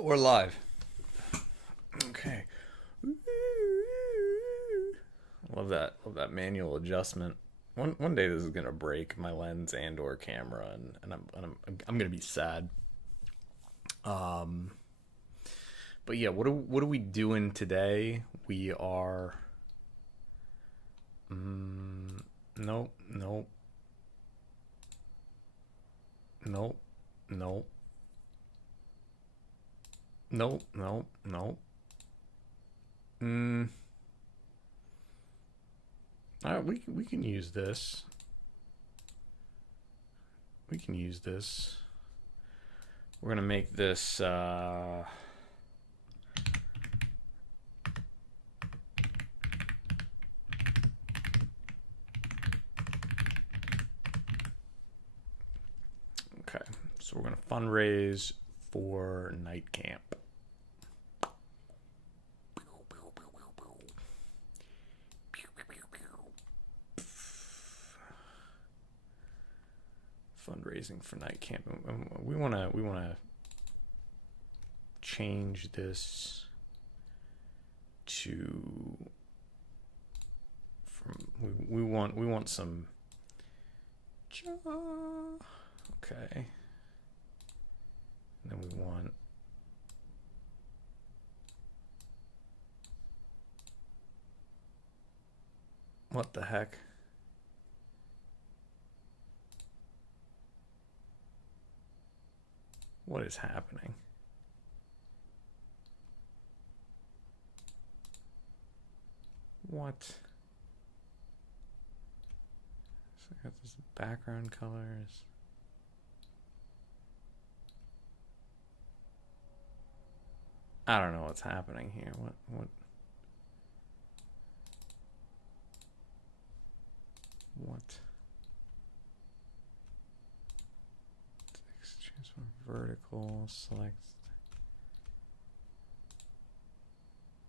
We're live. Okay. Love that. Love that manual adjustment. One day this is gonna break my lens and or camera, and I'm gonna be sad. Um, but yeah, what are we doing today? We are. Nope, nope, nope, nope, nope, nope, nope. Mm, all right, we can use this. We can use this. We're gonna make this. Okay, so we're gonna fundraise for night camp. Fundraising for night camp. We wanna change this to from we want some. Okay. And then we want what the heck? What is happening? What? So I got this background colors. I don't know what's happening here. What? Text transform vertical, select.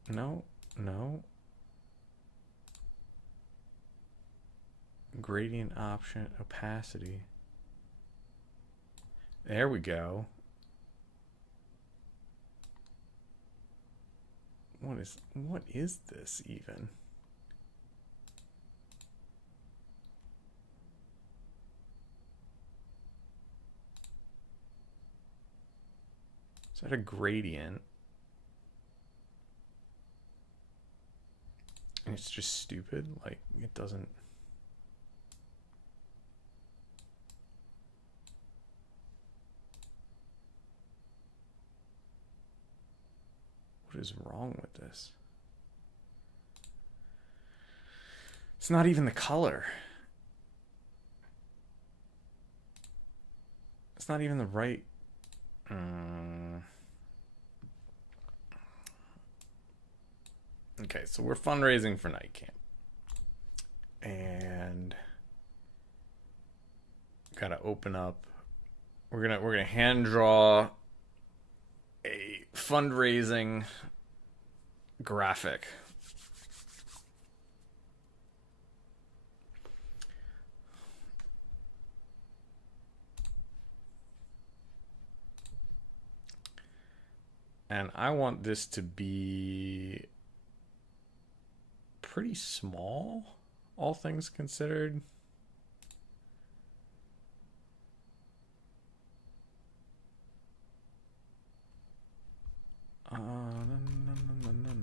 No, no. Gradient option, opacity. There we go. What is this even? Is that a gradient? And it's just stupid. Like it doesn't. What is wrong with this? It's not even the color. It's not even the right. Okay, so we're fundraising for night camp, and gotta open up. We're gonna hand draw a fundraising graphic. And I want this to be pretty small, all things considered. No, no, no, no, no.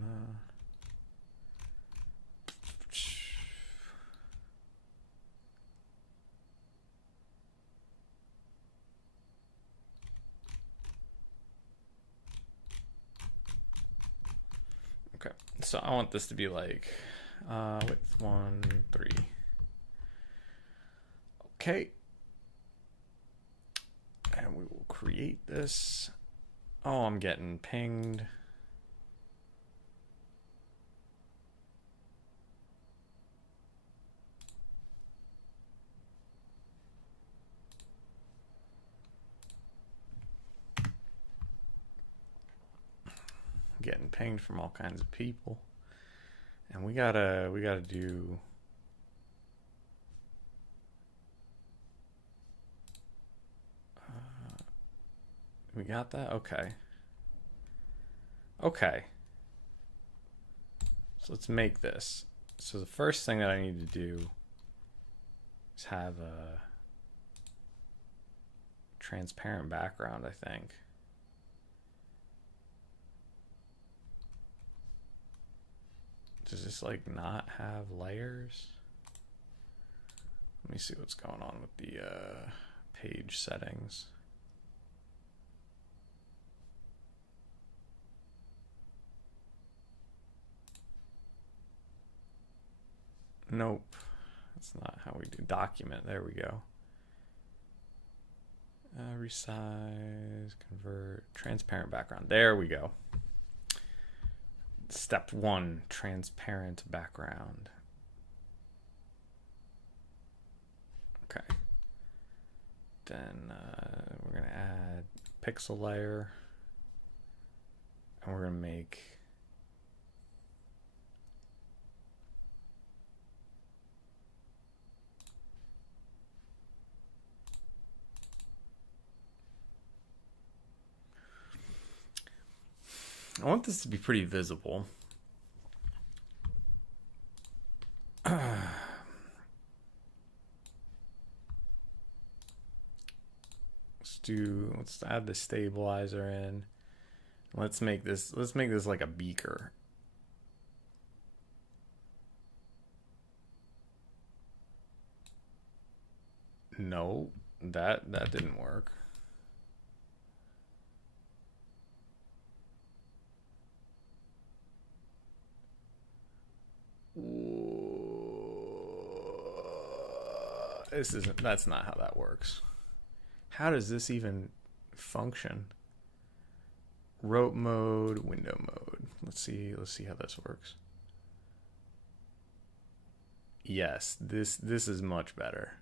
Okay, so I want this to be like width 1, 3. Okay, and we will create this. Oh, I'm getting pinged. Getting pinged from all kinds of people. And we gotta do we got that? Okay. Okay. So let's make this. So the first thing that I need to do is have a transparent background, I think. Does this like not have layers? Let me see what's going on with the page settings. Nope. That's not how we do document. There we go. Resize, convert, transparent background. There we go. Step 1, transparent background. Okay. Then we're going to add pixel layer. And we're going to make I want this to be pretty visible. Let's add the stabilizer in. Let's make this like a beaker. No, that didn't work. That's not how that works. How does this even function? Rope mode, window mode. Let's see how this works. Yes, this is much better.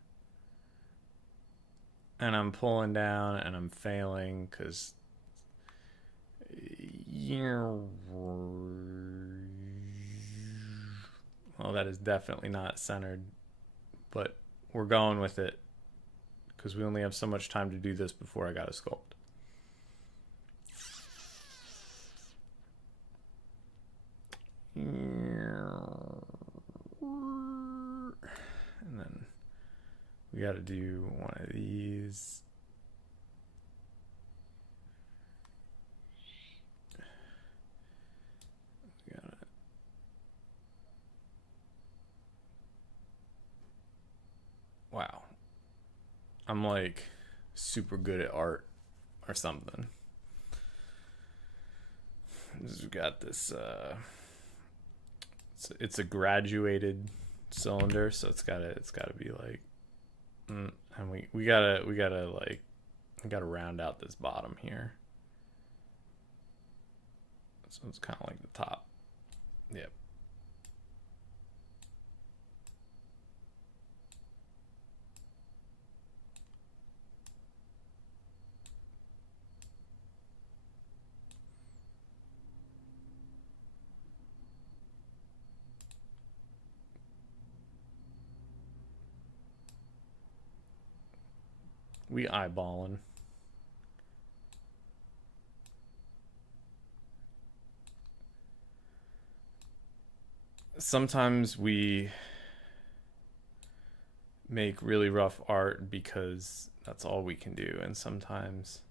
And I'm pulling down and I'm failing because well, that is definitely not centered, but we're going with it because we only have so much time to do this before I got to sculpt. And then we got to do one of these. Wow. I'm like super good at art or something. We've got this it's a graduated cylinder, so it's gotta be like and we gotta round out this bottom here. So it's kind of like the top. Yep. We eyeballing. Sometimes we make really rough art because that's all we can do, and sometimes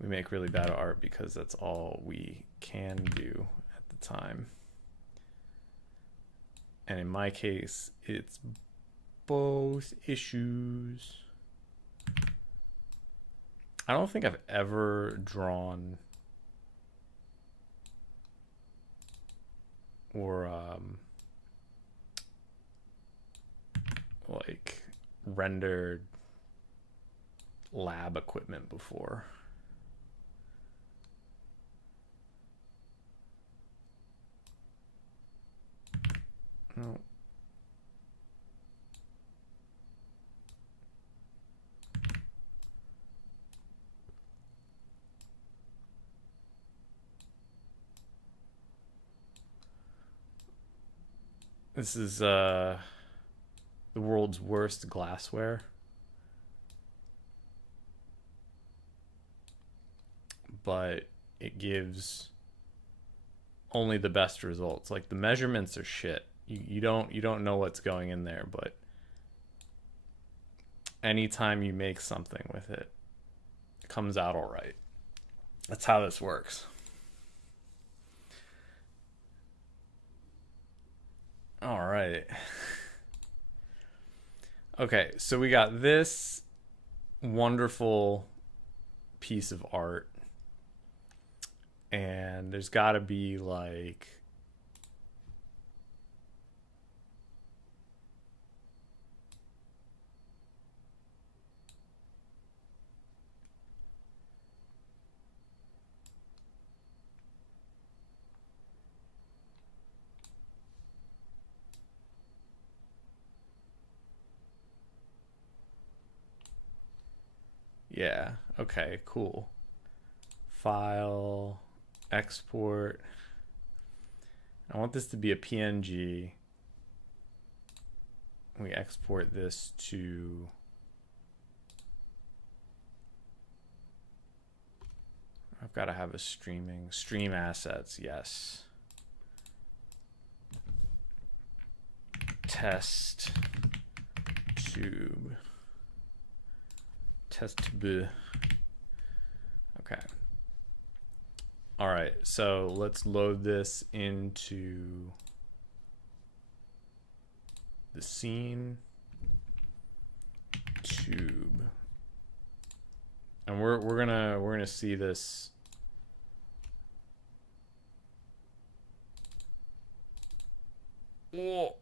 we make really bad art because that's all we can do at the time. And in my case, it's both issues. I don't think I've ever drawn or like rendered lab equipment before. No. This is the world's worst glassware. But it gives only the best results. Like the measurements are shit. You don't know what's going in there, but anytime you make something with it, it comes out all right. That's how this works. All right. Okay, so we got this wonderful piece of art, and there's got to be like yeah, okay, cool. File, export. I want this to be a PNG. We export this to I've got to have a stream assets. Yes. Test tube. Test tube. Okay. All right. So let's load this into the scene tube. And we're gonna see this. Whoa.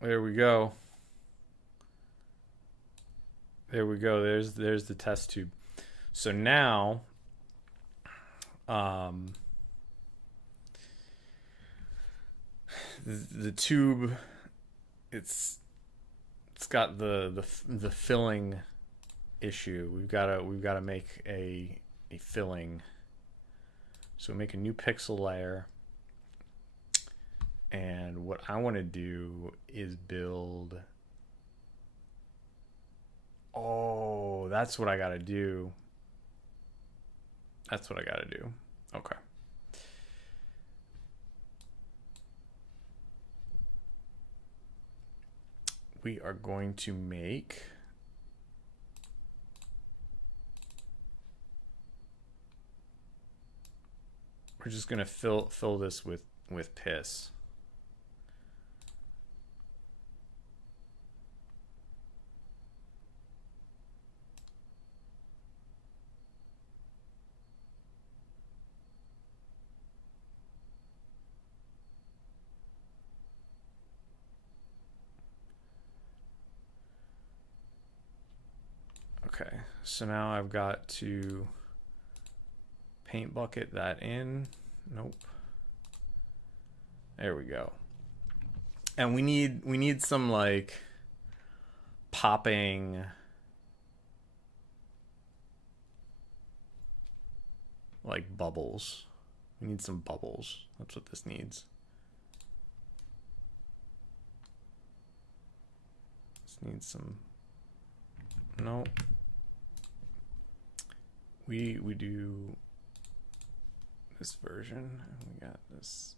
There we go. There we go. There's the test tube. So now, the tube, it's got the filling issue. We've got to make a filling. So we make a new pixel layer, and what I want to do is build. Oh, that's what I got to do. That's what I got to do. Okay. We are going to make we're just going to fill this with piss. Okay, so now I've got to paint bucket that in. Nope. There we go. And we need some like popping like bubbles. We need some bubbles. That's what this needs. This needs some. No. We do this version, and we got this.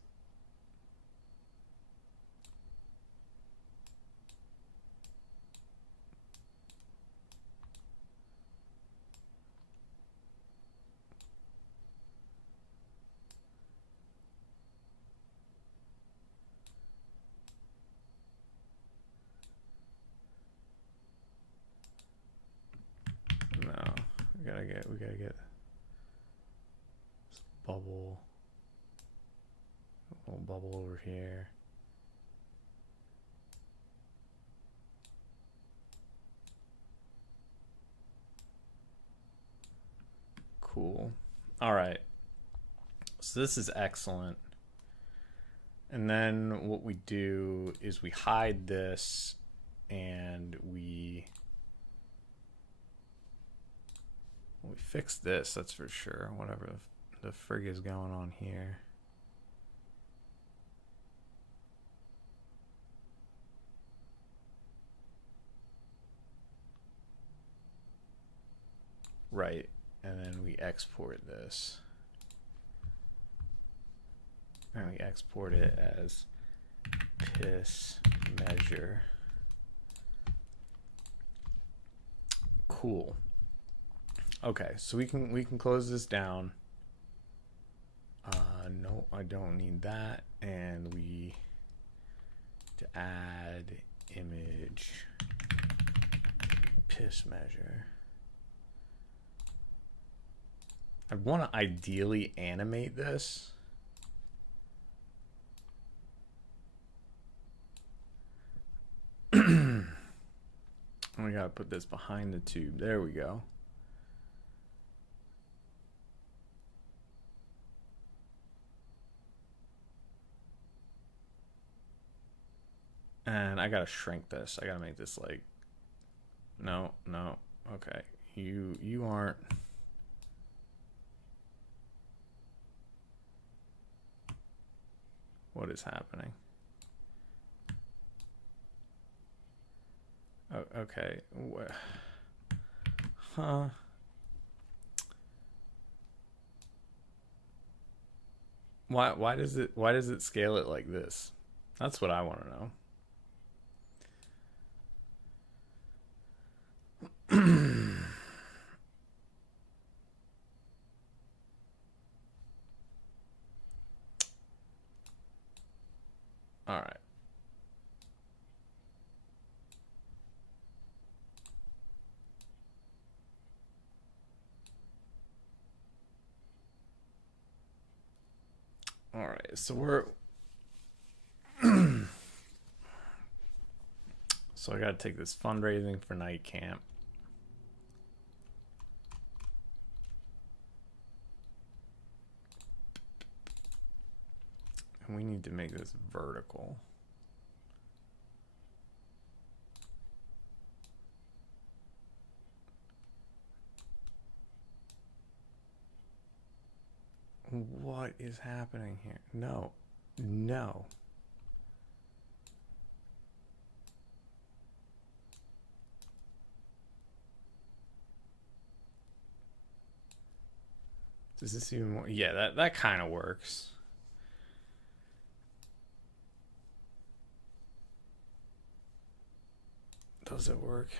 No, we gotta get this bubble, a little bubble over here. Cool. All right. So this is excellent. And then what we do is we hide this, and we fix this, that's for sure. Whatever the frig is going on here. Right. and then we export this. And we export it as piss measure. Cool. Okay, so we can close this down. No, I don't need that. And we to add image piss measure. I want to ideally animate this. We gotta put this behind the tube. There we go. And I gotta shrink this. I gotta make this like, no, okay. You aren't. What is happening? Oh, okay. Huh. Why does it scale it like this? That's what I want to know. All right. All right. So we're so I got to take this fundraising for night camp. And we need to make this vertical. What is happening here? No. Does this even work? Yeah, that kind of works. Does it work?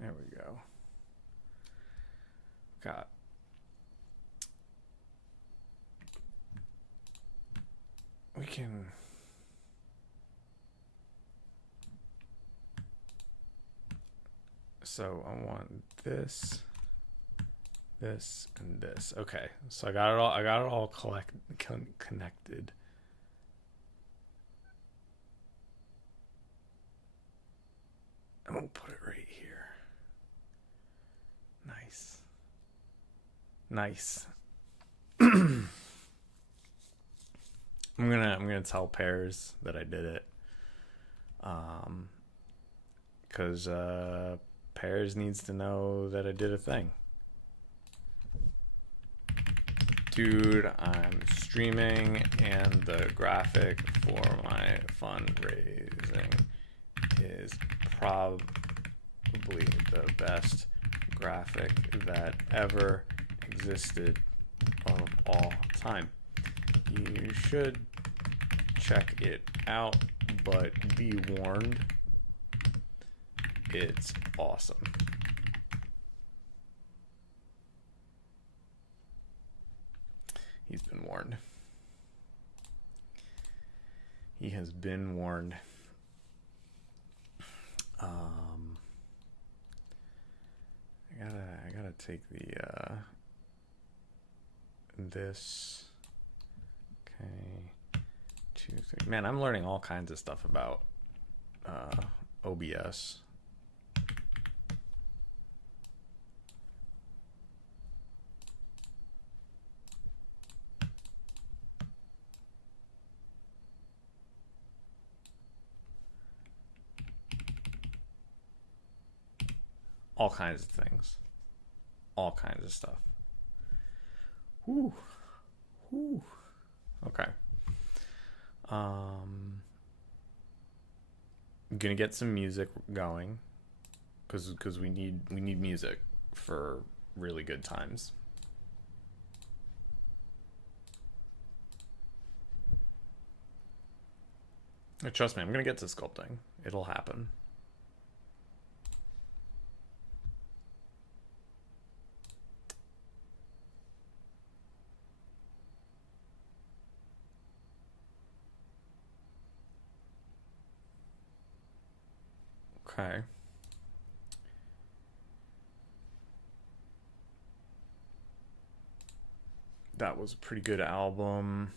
There we go. Got. We can. So I want this, and this. Okay, so I got it all. I got it all connected. I'm gonna put it right here. Nice. I'm gonna tell Pears that I did it. Because Pears needs to know that I did a thing. Dude, I'm streaming and the graphic for my fundraising is probably the best graphic that ever existed of all time. You should check it out, but be warned, it's awesome. He's been warned. He has been warned. I gotta take the this. Okay, 2, 3. Man, I'm learning all kinds of stuff about OBS. All kinds of things. All kinds of stuff. Whew. Okay. I'm gonna get some music going. because we need music for really good times. Trust me, I'm gonna get to sculpting. It'll happen. Okay. That was a pretty good album.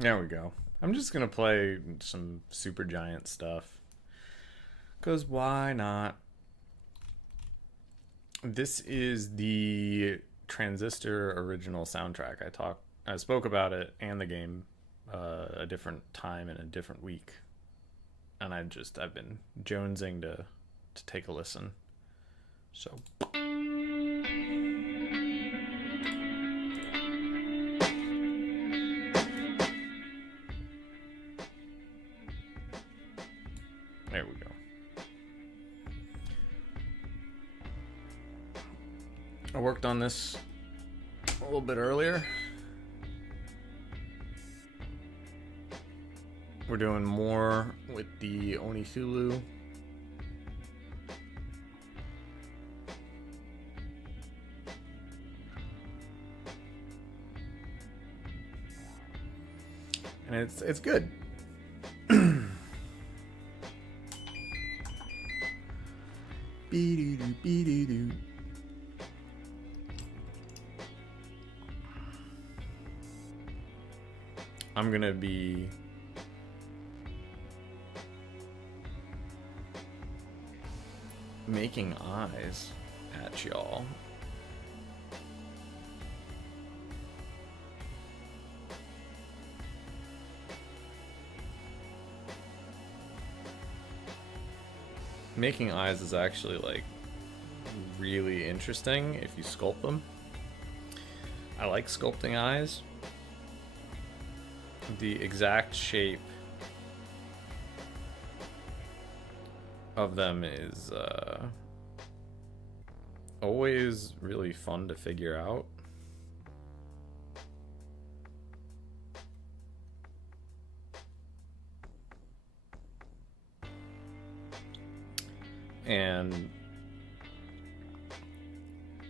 There we go. I'm just gonna play some Supergiant stuff. Cause why not? This is the Transistor original soundtrack. I spoke about it and the game a different time in a different week. And I've been jonesing to take a listen. So there we go. I worked on this a little bit earlier. We're doing more with the Onithulu. And it's good. Be-doo-doo, be-doo-doo. I'm gonna be making eyes at y'all. Making eyes is actually like really interesting if you sculpt them. I like sculpting eyes. The exact shape of them is always really fun to figure out. And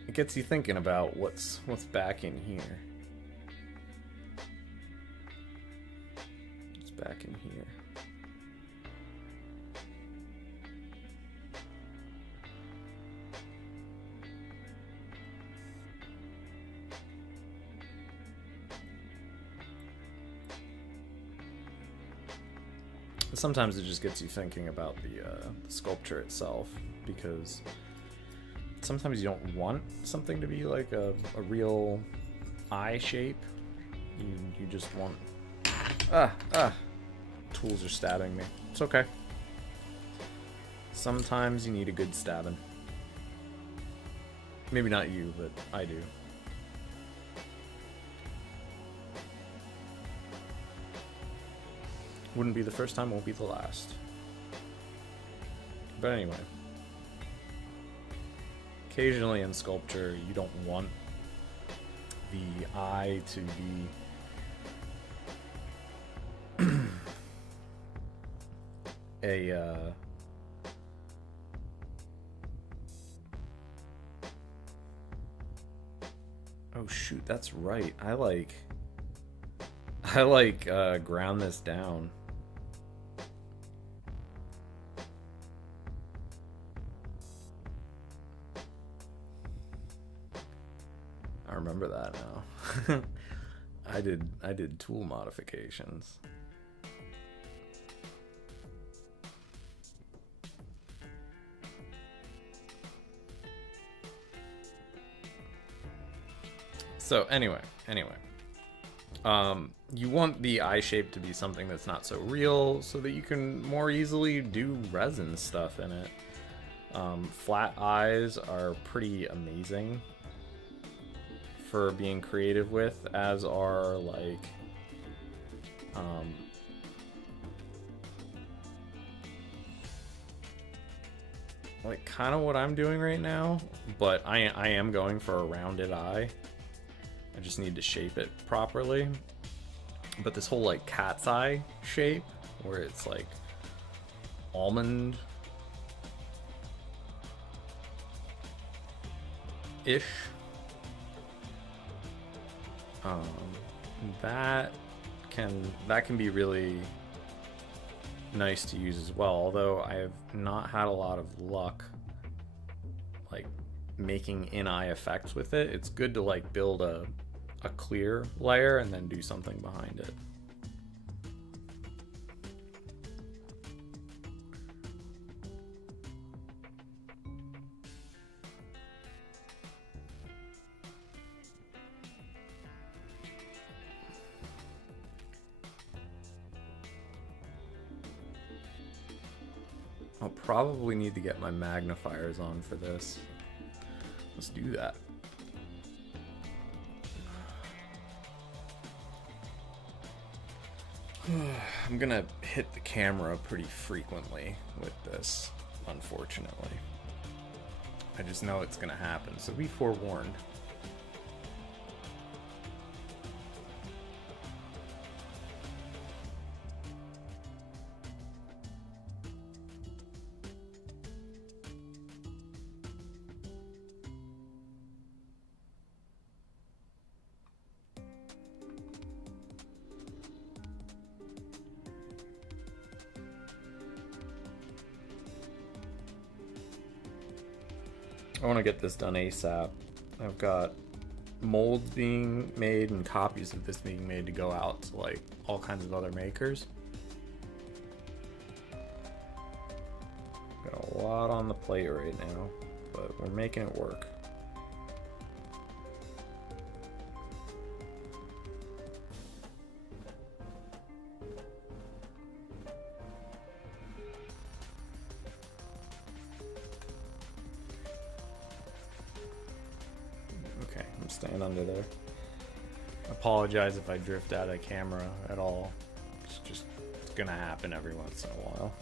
it gets you thinking about what's back in here. What's back in here? Sometimes it just gets you thinking about the sculpture itself, because sometimes you don't want something to be like a real eye shape. You just want... Tools are stabbing me. It's okay. Sometimes you need a good stabbing. Maybe not you, but I do. Wouldn't be the first time, won't be the last. But anyway. Occasionally in sculpture, you don't want the eye to be oh shoot, that's right. I ground this down. I remember that now. I did tool modifications. So anyway, you want the eye shape to be something that's not so real, so that you can more easily do resin stuff in it. Flat eyes are pretty amazing for being creative with, as are like kind of what I'm doing right now, but I am going for a rounded eye. I just need to shape it properly. But this whole like cat's eye shape, where it's like almond ish, that can be really nice to use as well. Although I have not had a lot of luck like making in-eye effects with it. It's good to like build a clear layer and then do something behind it. I'll probably need to get my magnifiers on for this. Let's do that. I'm gonna hit the camera pretty frequently with this, unfortunately. I just know it's gonna happen, so be forewarned. I want to get this done ASAP. I've got molds being made and copies of this being made to go out to like all kinds of other makers. Got a lot on the plate right now, but we're making it work. I'm staying under there. Apologize if I drift out of camera at all. It's gonna happen every once in a while.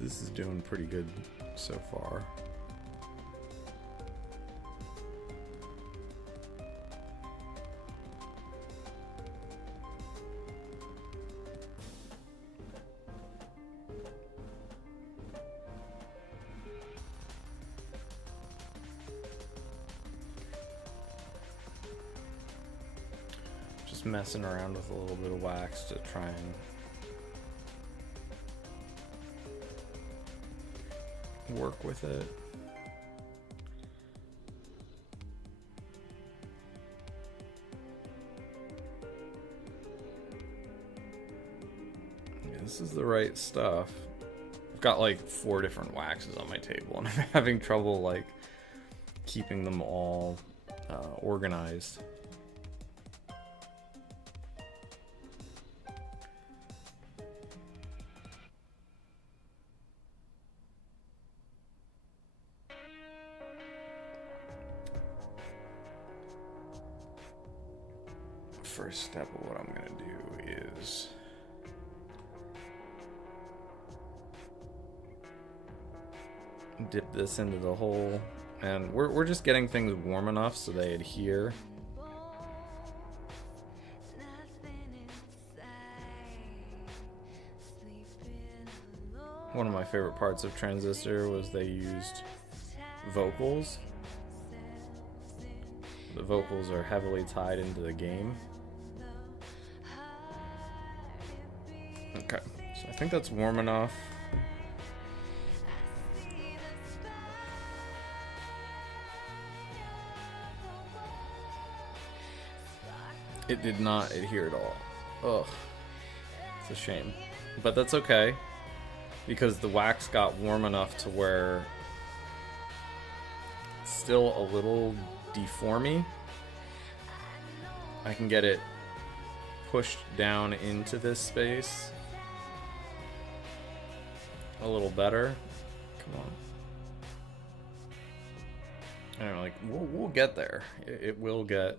This is doing pretty good so far. Just messing around with a little bit of wax to try and work with it. Yeah, this is the right stuff. I've got like 4 different waxes on my table and I'm having trouble like keeping them all organized. First step of what I'm gonna do is dip this into the hole, and we're just getting things warm enough so they adhere one of my favorite parts of Transistor was they used vocals. The vocals are heavily tied into the game. Okay, so I think that's warm enough. It did not adhere at all. Ugh. It's a shame. But that's okay, because the wax got warm enough to where it's still a little deformy. I can get it pushed down into this space a little better. Come on. I don't know, like, we'll get there. It will get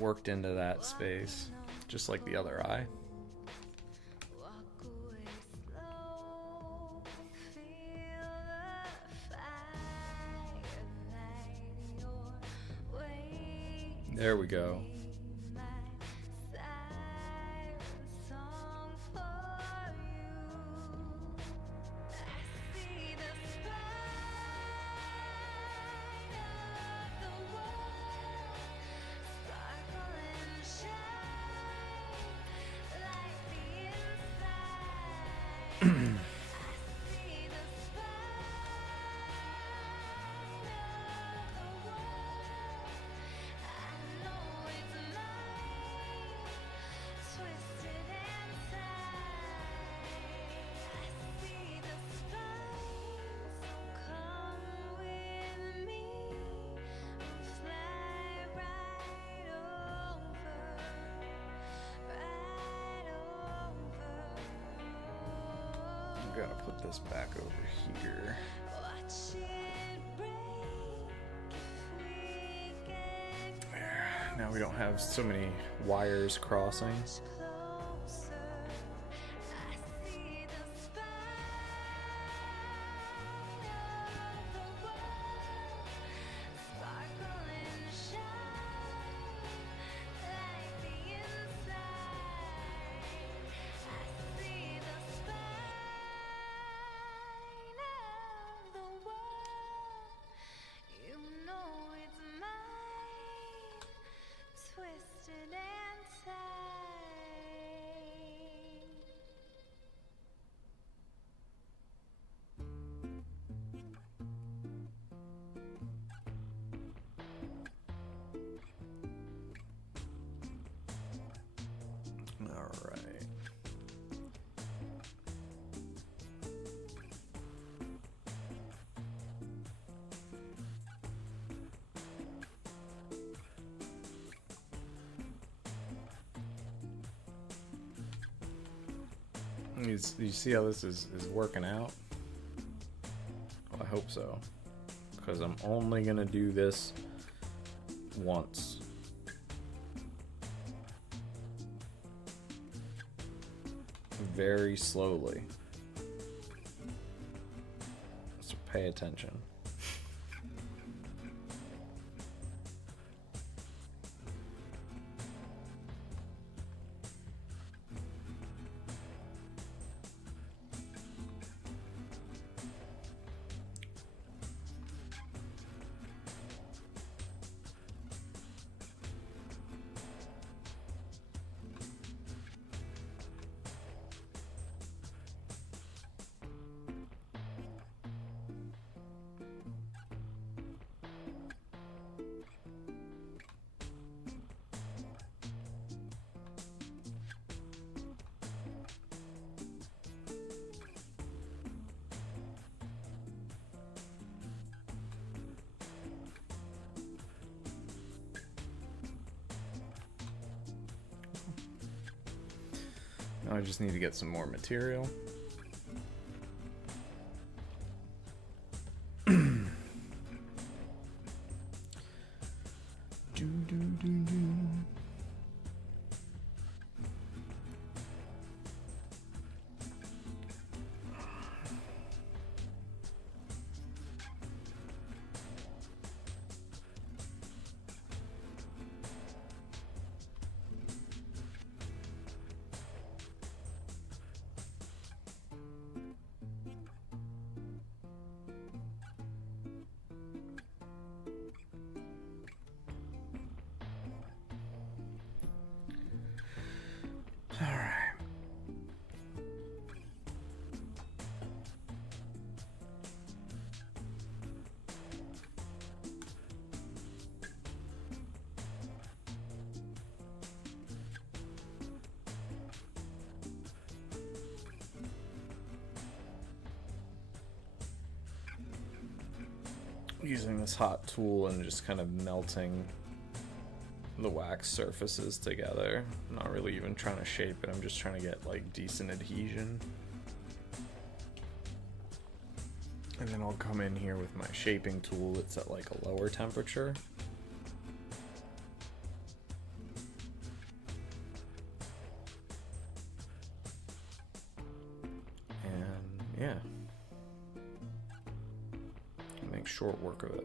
worked into that space, just like the other eye. There we go. Gotta put this back over here. There. Now we don't have so many wires crossing. You see how this is working out? Well, I hope so, because I'm only gonna do this once. Very slowly. So pay attention. Now I just need to get some more material. using this hot tool and just kind of melting the wax surfaces together. I'm not really even trying to shape it, I'm just trying to get like decent adhesion. And then I'll come in here with my shaping tool that's at like a lower temperature. And yeah, make short work of it.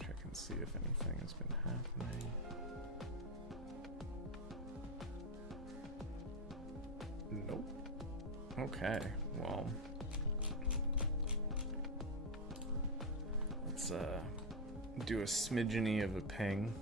Check and see if anything has been happening. Nope. Okay, well, let's do a smidgeny of a ping.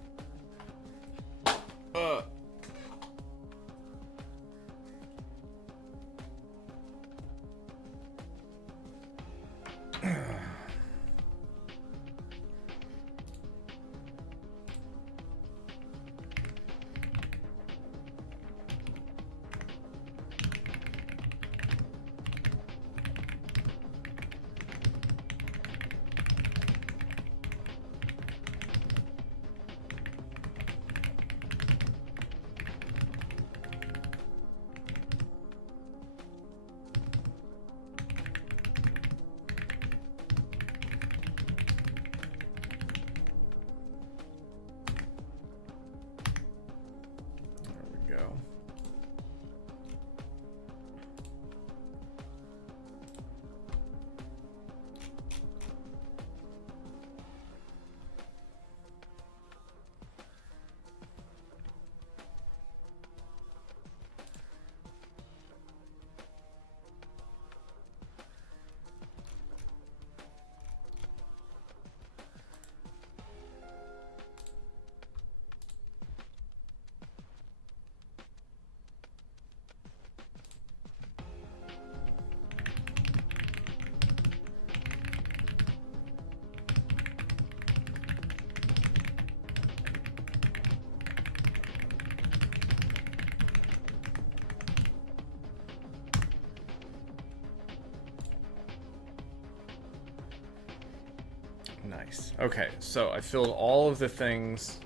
Nice. Okay, so I filled all of the things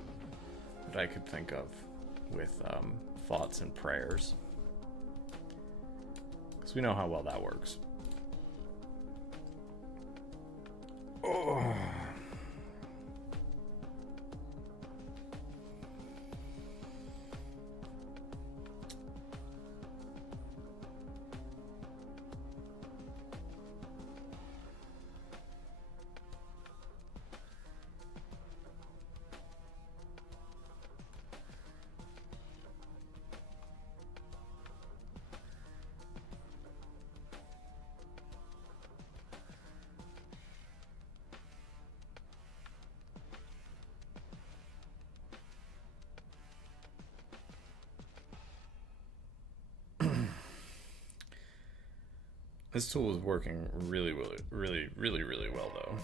that I could think of with thoughts and prayers, because we know how well that works. Oh. This tool is working really well, really well, though.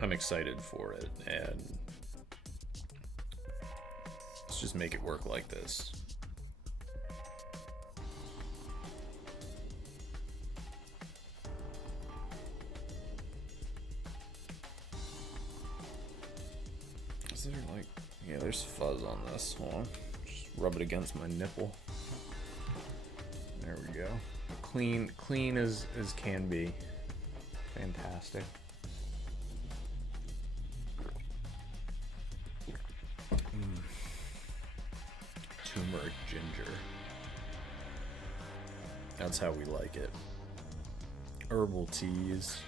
I'm excited for it, and let's just make it work like this. Is there like, yeah, there's fuzz on this. Hold on. Just rub it against my nipple. There we go. Clean as can be. Fantastic. Turmeric ginger. That's how we like it. Herbal teas.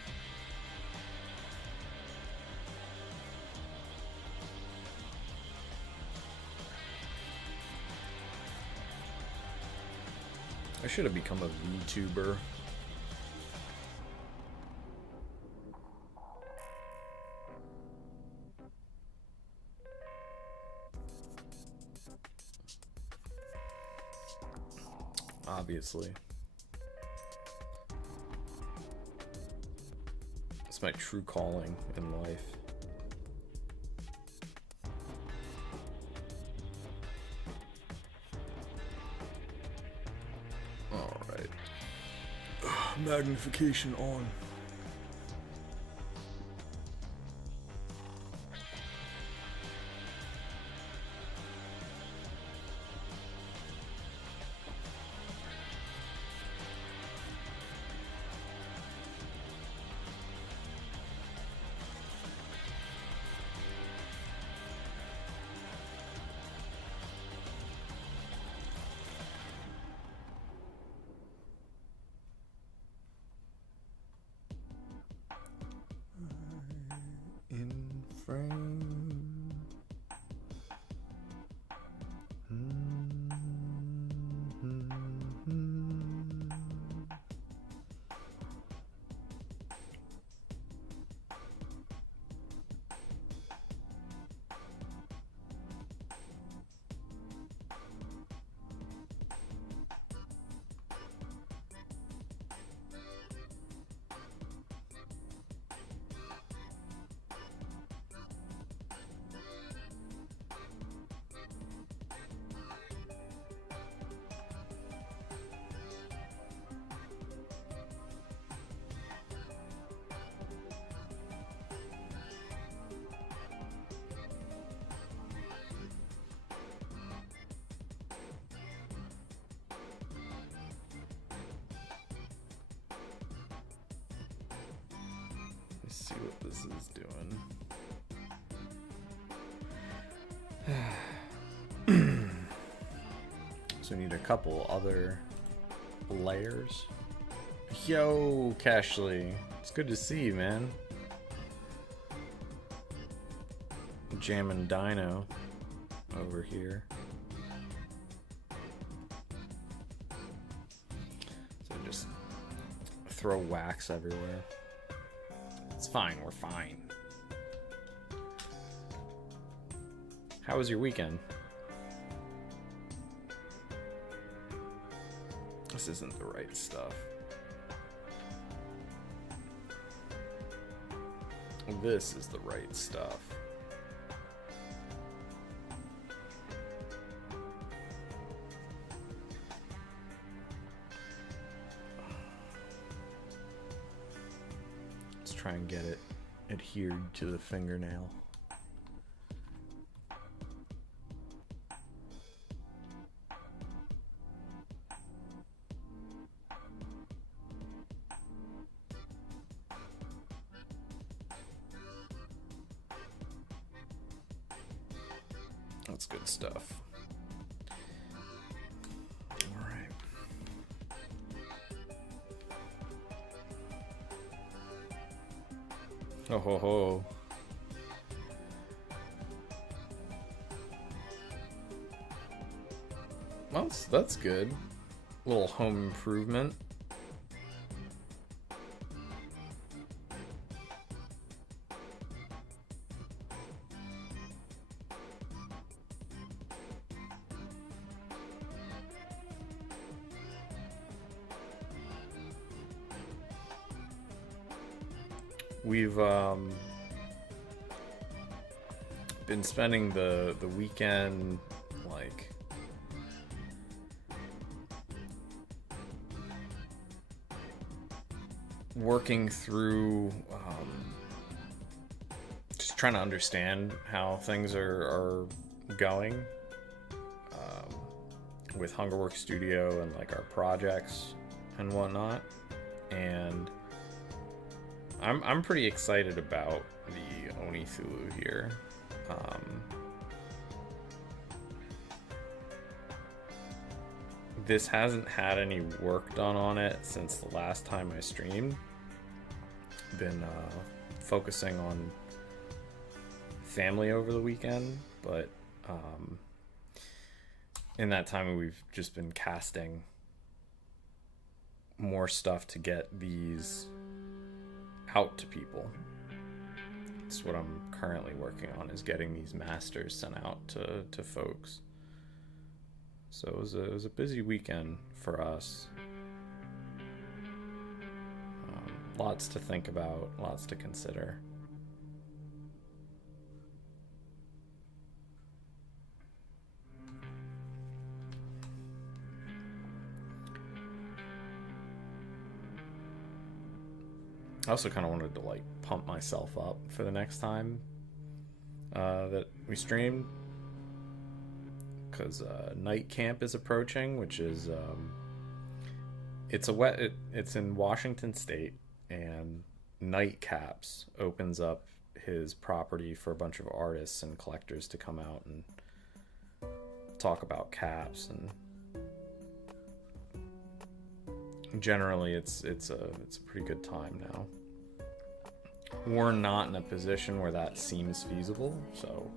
I should have become a VTuber. Obviously. It's my true calling in life. Alright. Magnification on. In frame. Let's see what this is doing. So we need a couple other layers. Yo, Cashley. It's good to see you, man. Jammin' Dino over here. So just throw wax everywhere. It's fine, we're fine. How was your weekend? This isn't the right stuff. This is the right stuff. Let's try and get it adhered to the fingernail. That's good stuff. All right. Oh ho ho. Well, that's good. Little home improvement. We've been spending the weekend like working through just trying to understand how things are going with Hungerworks Studio and like our projects and whatnot, and I'm pretty excited about the Oni Thulu here. this hasn't had any work done on it since the last time I streamed. Been focusing on family over the weekend, but in that time we've just been casting more stuff to get these out to people. That's what I'm currently working on, is getting these masters sent out to folks. So it was a busy weekend for us. Lots to think about, lots to consider. I also kind of wanted to like pump myself up for the next time that we stream, because night camp is approaching, which is it's in Washington State, and Night Caps opens up his property for a bunch of artists and collectors to come out and talk about caps, and generally it's a pretty good time now. We're not in a position where that seems feasible, so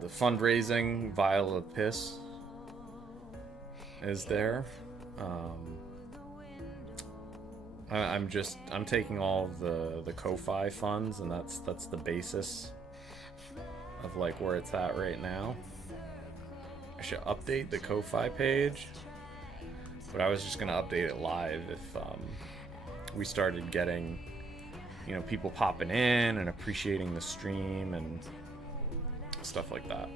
the fundraising vial of piss is there. I'm taking all of the Ko-Fi funds, and that's the basis of like where it's at right now. I should update the Ko-Fi page, but I was just gonna update it live if we started getting, you know, people popping in and appreciating the stream and stuff like that.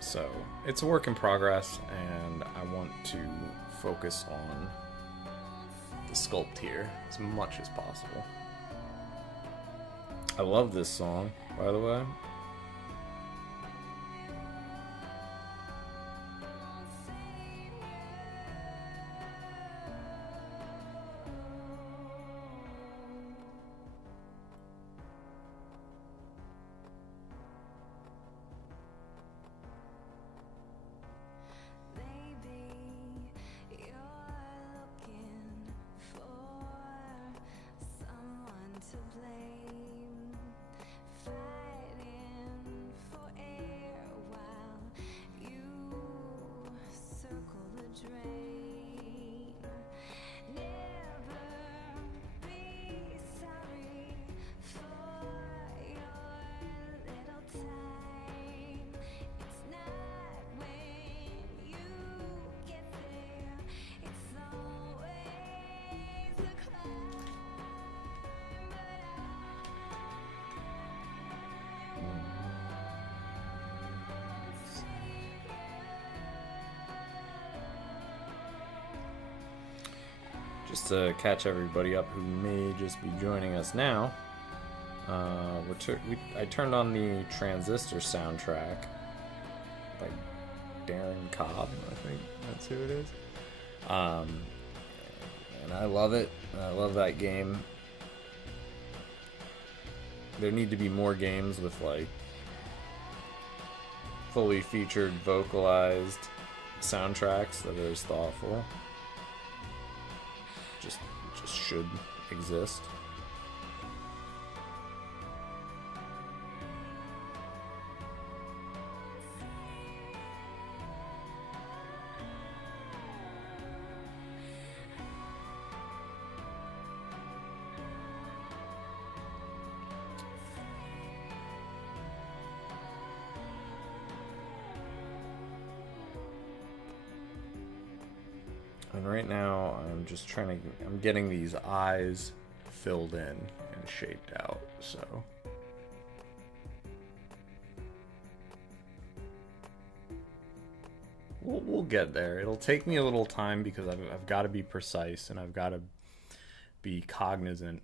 So it's a work in progress, and I want to focus on the sculpt here as much as possible. I love this song, by the way. Just to catch everybody up who may just be joining us now, I turned on the Transistor soundtrack by Darren Cobb, I think that's who it is. And I love it. I love that game. There need to be more games with like fully featured vocalized soundtracks that are as thoughtful. Just should exist. And right now, I'm getting these eyes filled in and shaped out, so. We'll get there. It'll take me a little time because I've got to be precise and I've got to be cognizant.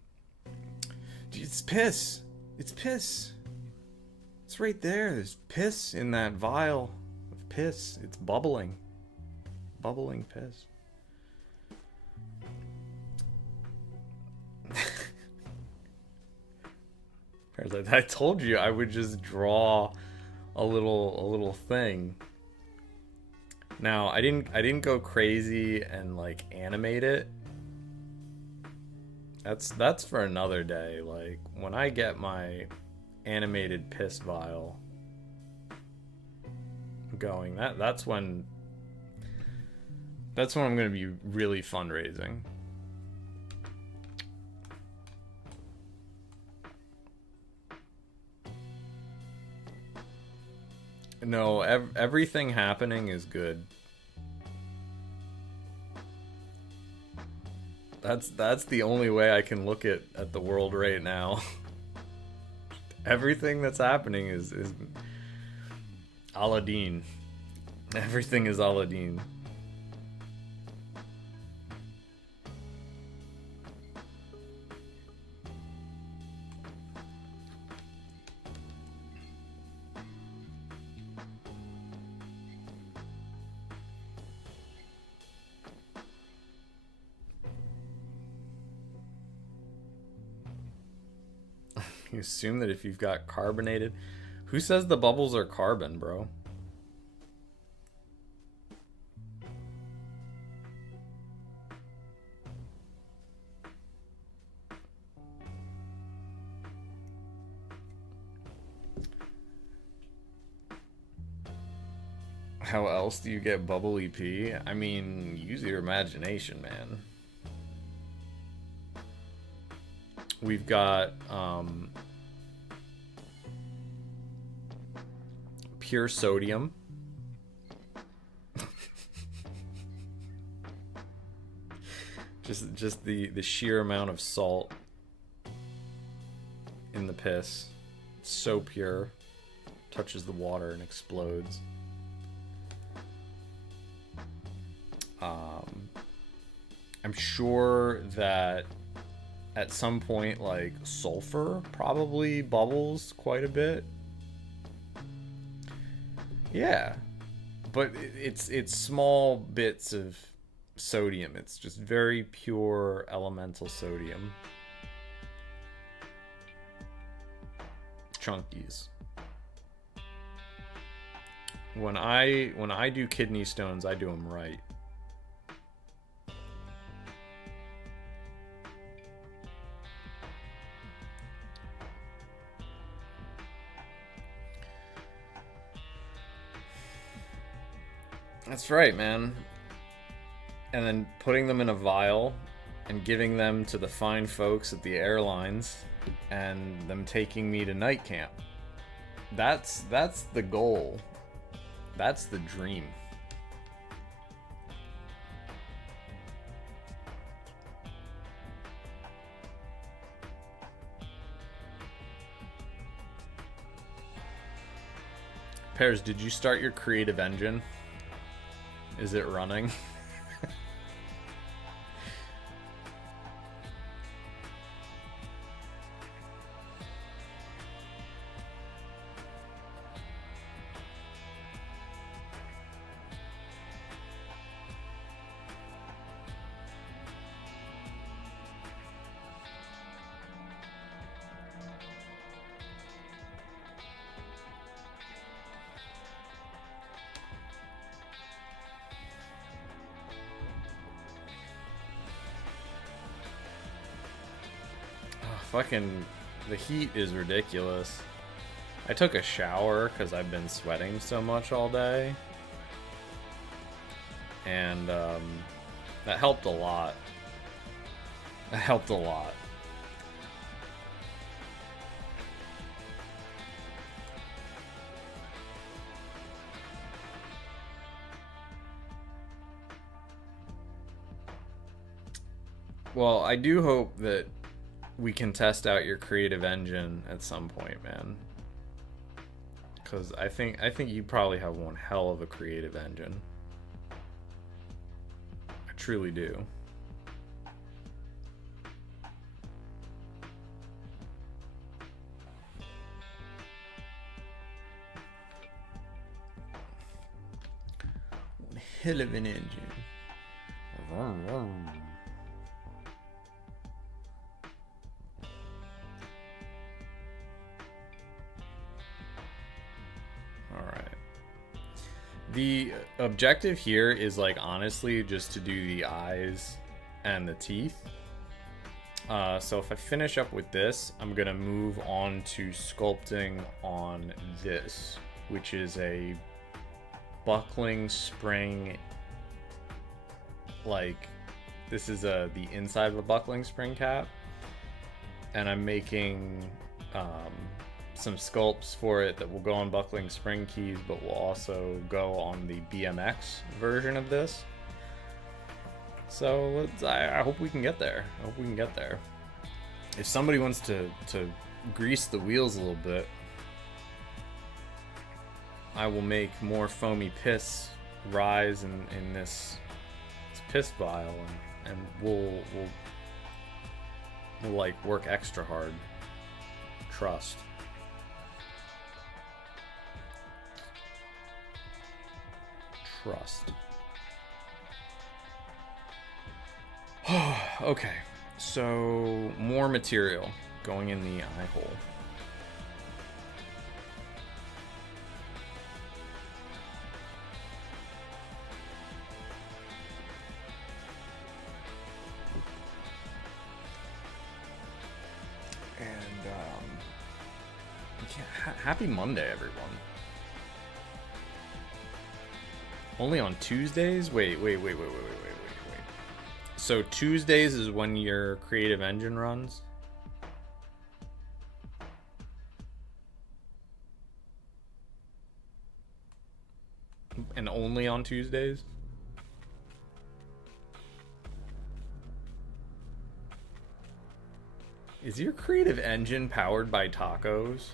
Dude, it's piss. It's piss. It's right there. There's piss in that vial of piss. It's bubbling. Bubbling piss. I told you I would just draw a little thing. Now, I didn't go crazy and like animate it. That's for another day. Like when I get my animated piss vial going, that's when I'm going to be really fundraising. No, everything happening is good. That's the only way I can look at the world right now. Everything that's happening is Aladdin. Everything is Aladdin. You assume that if you've got carbonated, who says the bubbles are carbon, bro? How else do you get bubble EP? I mean, use your imagination, man. We've got pure sodium. just the sheer amount of salt in the piss. It's so pure. Touches the water and explodes. I'm sure that at some point, like, sulfur probably bubbles quite a bit. Yeah, but it's small bits of sodium. It's just very pure elemental sodium. Chunkies. When I do kidney stones, I do them right. That's right, man. And then putting them in a vial and giving them to the fine folks at the airlines and them taking me to night camp. That's the goal. That's the dream. Pears, did you start your creative engine? Is it running? Fucking, the heat is ridiculous. I took a shower because I've been sweating so much all day. And that helped a lot. That helped a lot. Well, I do hope that we can test out your creative engine at some point, man. Because I think you probably have one hell of a creative engine. I truly do. One hell of an engine. The objective here is like honestly just to do the eyes and the teeth. So if I finish up with this, I'm gonna move on to sculpting on this, which is a buckling spring. Like, this is the inside of a buckling spring cap, and I'm making some sculpts for it that will go on buckling spring keys, but will also go on the BMX version of this. So I hope we can get there. I hope we can get there. If somebody wants to grease the wheels a little bit, I will make more foamy piss rise in this piss vial, and we'll like work extra hard. Trust. Okay, so more material going in the eye hole. And happy Monday, everyone. Only on Tuesdays? Wait. So Tuesdays is when your Creative Engine runs? And only on Tuesdays? Is your Creative Engine powered by tacos?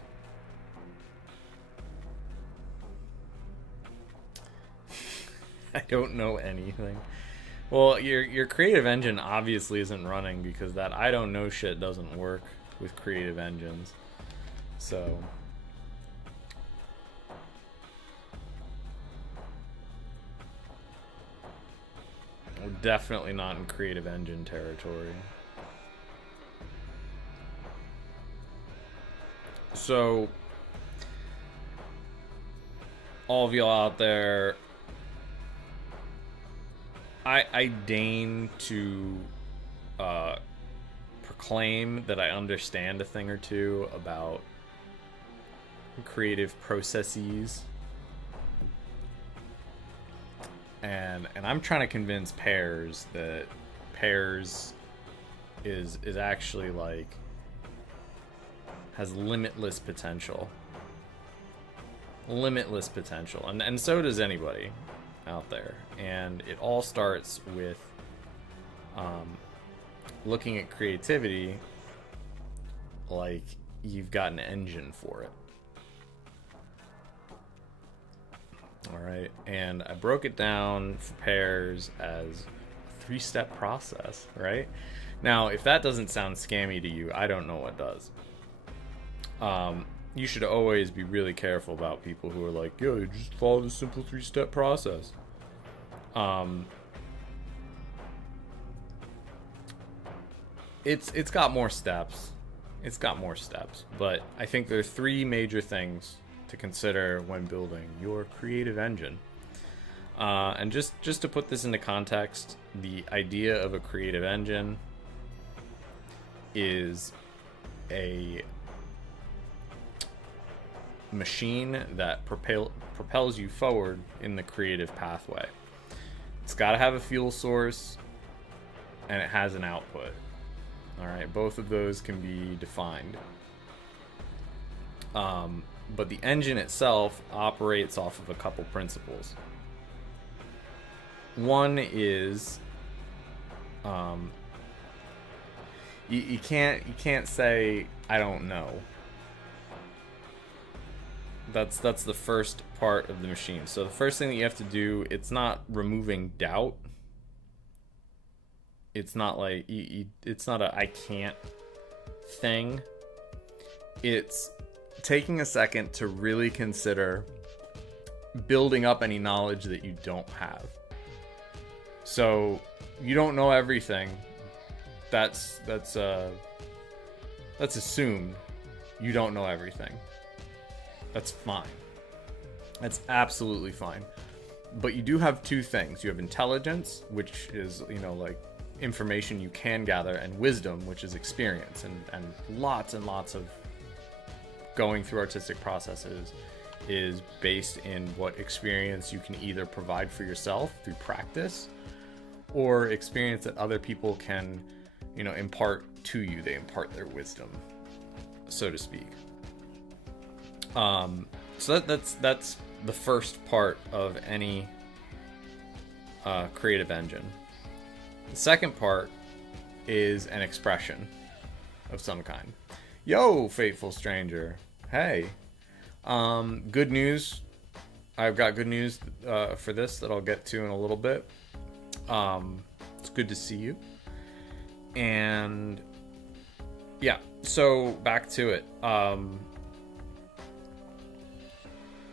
I don't know anything. Well, your Creative Engine obviously isn't running because that I don't know shit doesn't work with Creative Engines. So we're definitely not in Creative Engine territory. So all of y'all out there, I deign to proclaim that I understand a thing or two about creative processes, and I'm trying to convince Pears that Pears is actually like has limitless potential, and so does anybody out there. And it all starts with looking at creativity like you've got an engine for it. All right, and I broke it down for Pears as a 3-step process, right? Now, if that doesn't sound scammy to you, I don't know what does. You should always be really careful about people who are like, yo, you just follow the simple 3-step process. It's got more steps. But I think there are 3 major things to consider when building your Creative Engine. And just to put this into context, the idea of a Creative Engine is a machine that propels you forward in the creative pathway. It's got to have a fuel source, and it has an output. All right, both of those can be defined. But the engine itself operates off of a couple principles. One is you can't say I don't know. That's the first part of the machine. So the first thing that you have to do, it's not removing doubt. It's not like it's not a I can't thing. It's taking a second to really consider building up any knowledge that you don't have. So you don't know everything. That's assumed. You don't know everything. That's fine. That's absolutely fine. But you do have two things. You have intelligence, which is, like information you can gather, and wisdom, which is experience, and lots of going through artistic processes is based in what experience you can either provide for yourself through practice, or experience that other people can, impart to you. They impart their wisdom, so to speak. So that's the first part of any creative engine. The second part is an expression of some kind. Yo, faithful stranger. Hey. Good news. I've got good news for this that I'll get to in a little bit. It's good to see you. And yeah, so back to it.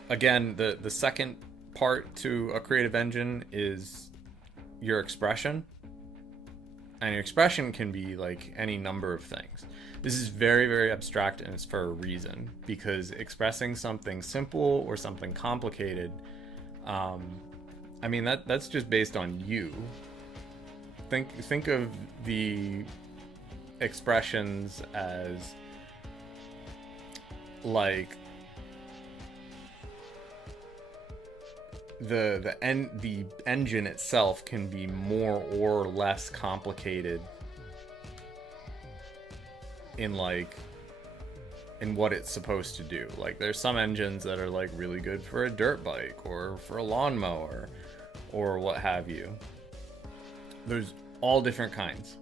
Again, the second part to a creative engine is your expression. And your expression can be like any number of things. This is very, very abstract, and it's for a reason, because expressing something simple or something complicated, that's just based on you. Think of the expressions as like the engine itself can be more or less complicated in what it's supposed to do. Like, there's some engines that are like really good for a dirt bike or for a lawnmower or what have you. There's all different kinds.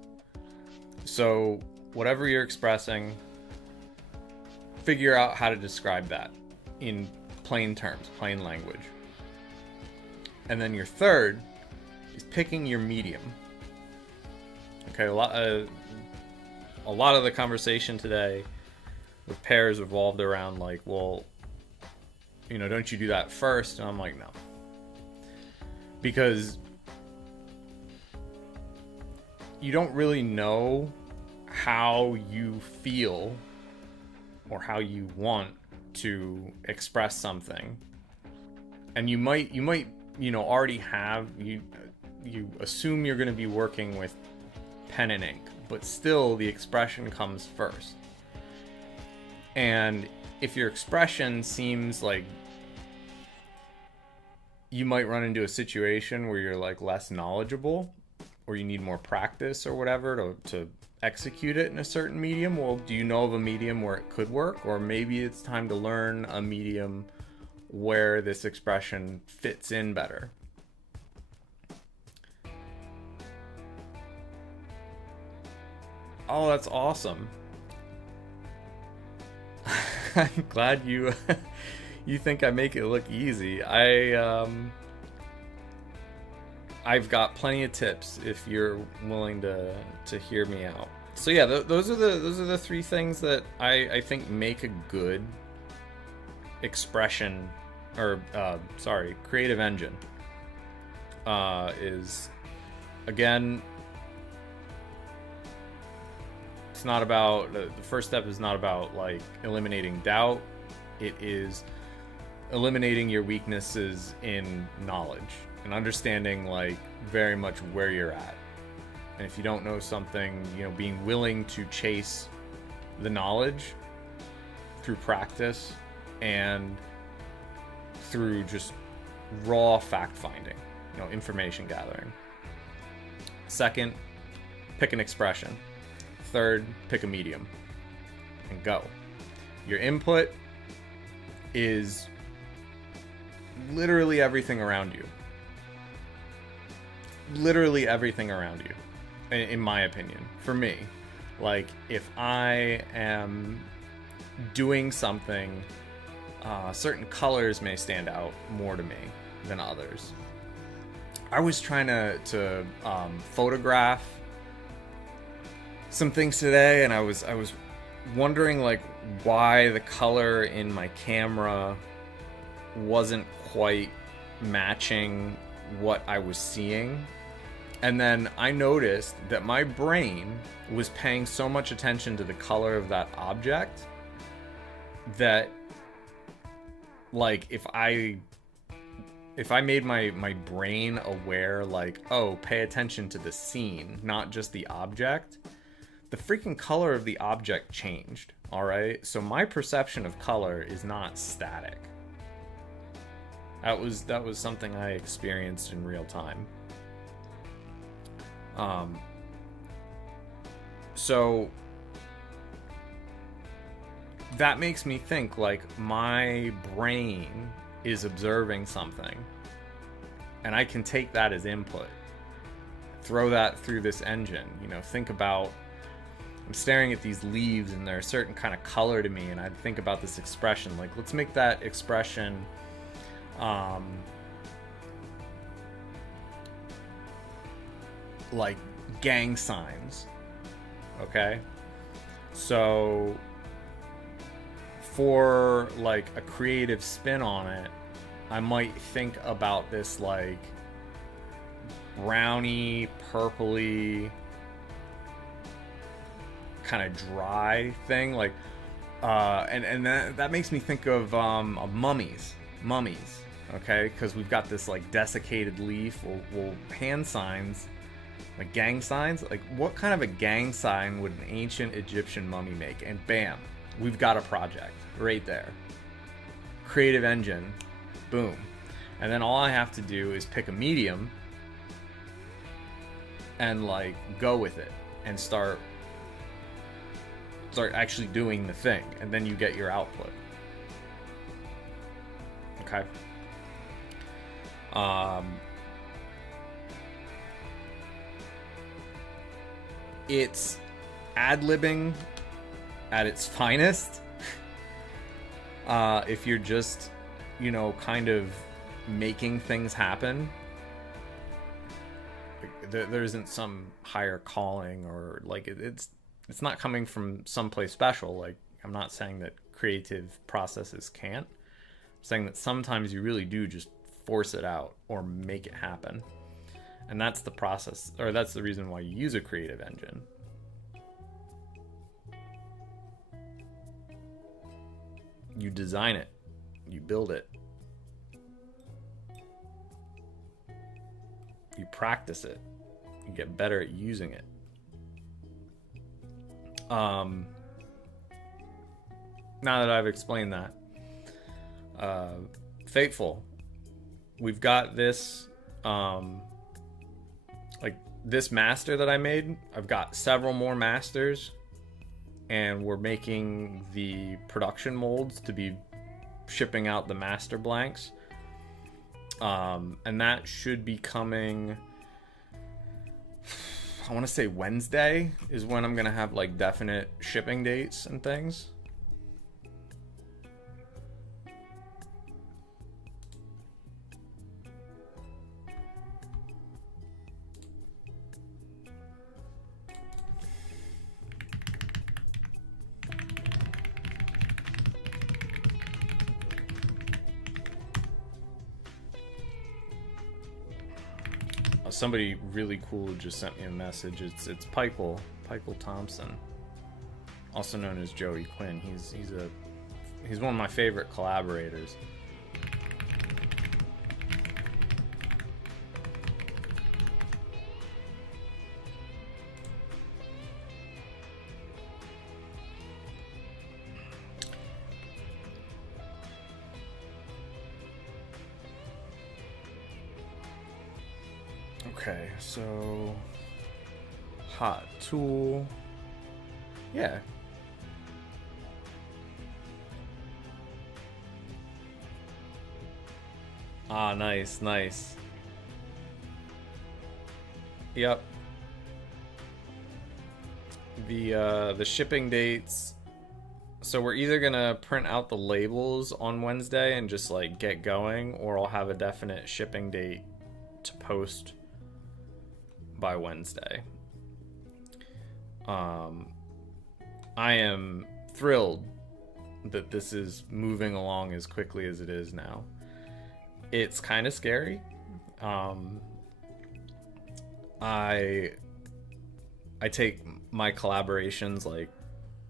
So whatever you're expressing, figure out how to describe that in plain terms, plain language. And then your third is picking your medium. Okay, a lot of the conversation today with pairs revolved around like, well, don't you do that first? And I'm like, no. Because you don't really know how you feel or how you want to express something. And you might already have, you assume you're going to be working with pen and ink, but still the expression comes first. And if your expression seems like you might run into a situation where you're like less knowledgeable, or you need more practice or whatever to execute it in a certain medium, well, do you know of a medium where it could work? Or maybe it's time to learn a medium where this expression fits in better. Oh, that's awesome. I'm glad you think I make it look easy. I've got plenty of tips if you're willing to hear me out. So yeah, those are the three things that I think make a good expression, or creative engine. Is, again, it's not about, the first step is not about like eliminating doubt. It is eliminating your weaknesses in knowledge and understanding like very much where you're at. And if you don't know something, being willing to chase the knowledge through practice and through just raw fact finding, information gathering. Second, pick an expression. Third, pick a medium and go. Your input is literally everything around you. Literally everything around you, in my opinion. For me, like, if I am doing something, certain colors may stand out more to me than others. I was trying to photograph some things today, and I was wondering like why the color in my camera wasn't quite matching what I was seeing. And then I noticed that my brain was paying so much attention to the color of that object that, like, if I if I made my brain aware, like, oh, pay attention to the scene, not just the object, the freaking color of the object changed. All right, so my perception of color is not static. That was something I experienced in real time. So that makes me think, like, my brain is observing something, and I can take that as input, throw that through this engine. You know, think about, I'm staring at these leaves and they're a certain kind of color to me, and I think about this expression, like, let's make that expression like gang signs. Okay, so for like a creative spin on it, I might think about this like browny, purpley, kind of dry thing, like and that makes me think of mummies, okay, because we've got this like desiccated leaf. Well, hand signs, like gang signs, like what kind of a gang sign would an ancient Egyptian mummy make? And bam, we've got a project right there. Creative engine, boom. And then all I have to do is pick a medium and like go with it and start actually doing the thing, and then you get your output. Okay. It's ad-libbing at its finest. If you're just, you know, kind of making things happen, there isn't some higher calling, or like it's not coming from someplace special. Like, I'm not saying that creative processes can't. I'm saying that sometimes you really do just force it out or make it happen. And that's the process, or that's the reason why you use a creative engine. You design it, you build it, you practice it, you get better at using it. Now that I've explained that, Fateful, we've got this like this master that I made. I've got several more masters, and we're making the production molds to be shipping out the master blanks, and that should be coming, I want to say Wednesday is when I'm gonna have like definite shipping dates and things. Somebody really cool just sent me a message. It's Pikel Thompson, also known as Joey Quinn. He's one of my favorite collaborators. Okay, so hot tool, yeah. Ah, nice. Yep. The shipping dates. So we're either gonna print out the labels on Wednesday and just like get going, or I'll have a definite shipping date to post by Wednesday. I am thrilled that this is moving along as quickly as it is now. It's kind of scary. I take my collaborations like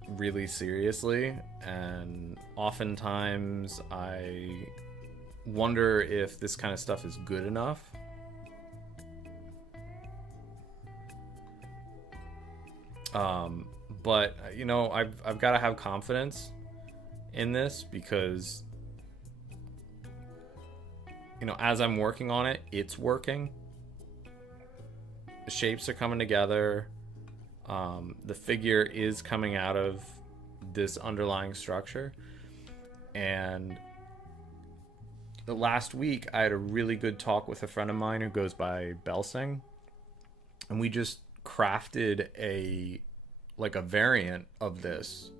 really seriously, and oftentimes I wonder if this kind of stuff is good enough. But you know, I've got to have confidence in this, because you know, as I'm working on it, it's working. The shapes are coming together. The figure is coming out of this underlying structure. And the last week, I had a really good talk with a friend of mine who goes by Belsing, and we just crafted a variant of this,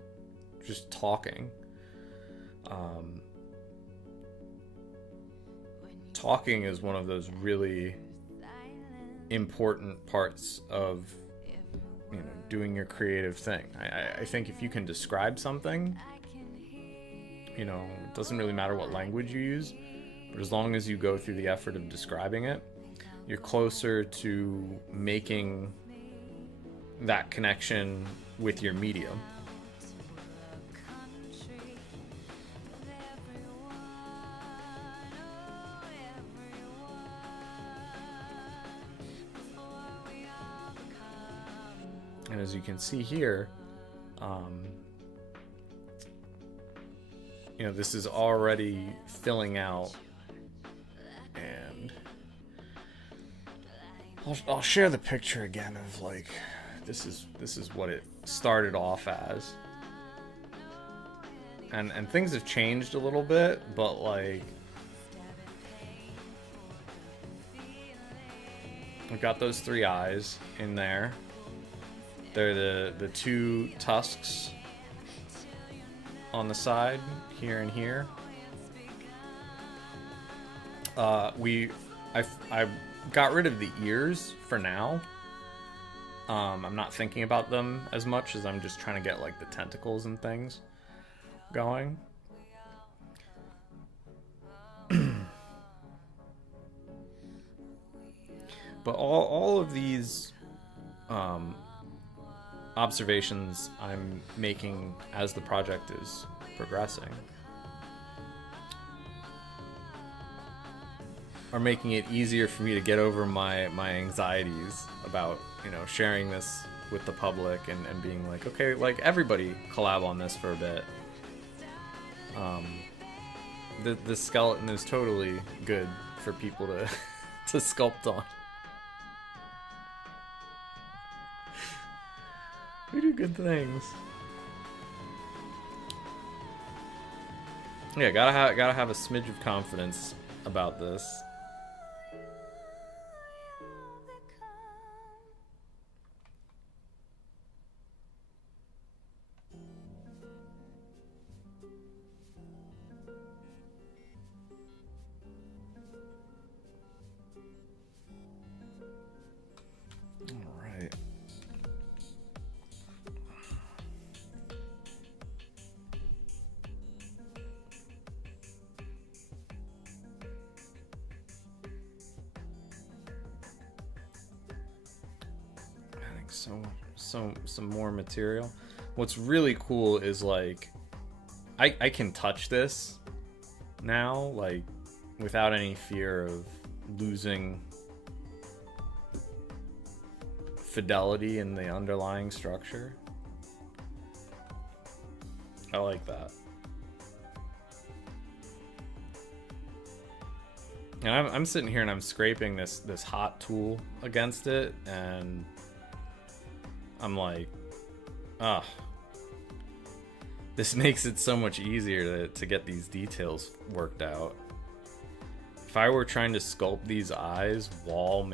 just talking. Talking is one of those really important parts of, you know, doing your creative thing. I think if you can describe something, you know, it doesn't really matter what language you use, but as long as you go through the effort of describing it, you're closer to making that connection with your medium. And as you can see here, you know, this is already filling out, and I'll share the picture again of like, this is what it started off as, and things have changed a little bit, but like, we've got those three eyes in there. They're the two tusks on the side, here and here. I got rid of the ears for now. I'm not thinking about them as much as I'm just trying to get like the tentacles and things going. But all of these observations I'm making as the project is progressing are making it easier for me to get over my anxieties about, you know, sharing this with the public and being like, okay, like everybody collab on this for a bit. The skeleton is totally good for people to to sculpt on. We do good things. Yeah, gotta have a smidge of confidence about this. Some more material. What's really cool is like I can touch this now, like without any fear of losing fidelity in the underlying structure. I like that. And I'm sitting here and I'm scraping this hot tool against it, and I'm like, this makes it so much easier to get these details worked out. If I were trying to sculpt these eyes while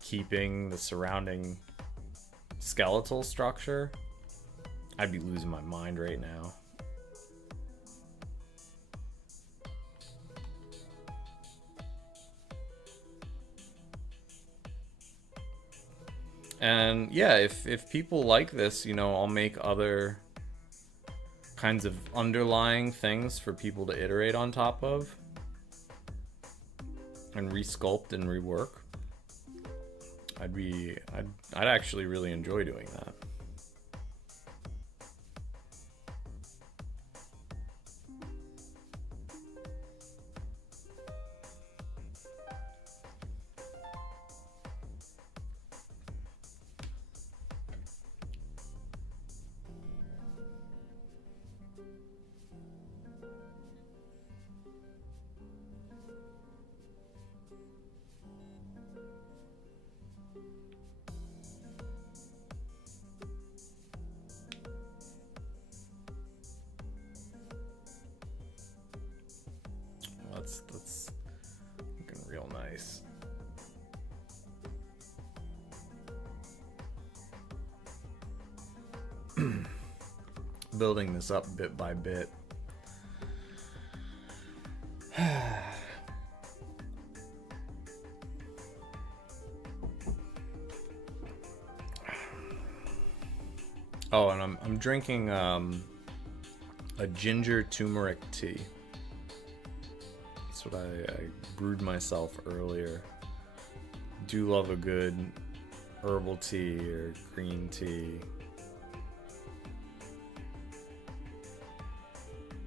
keeping the surrounding skeletal structure, I'd be losing my mind right now. And yeah, if people like this, you know, I'll make other kinds of underlying things for people to iterate on top of and resculpt and rework. I'd actually really enjoy doing that. That's looking real nice. Building this up bit by bit. Oh, and I'm drinking a ginger turmeric tea. That's what I brewed myself earlier. Do love a good herbal tea or green tea.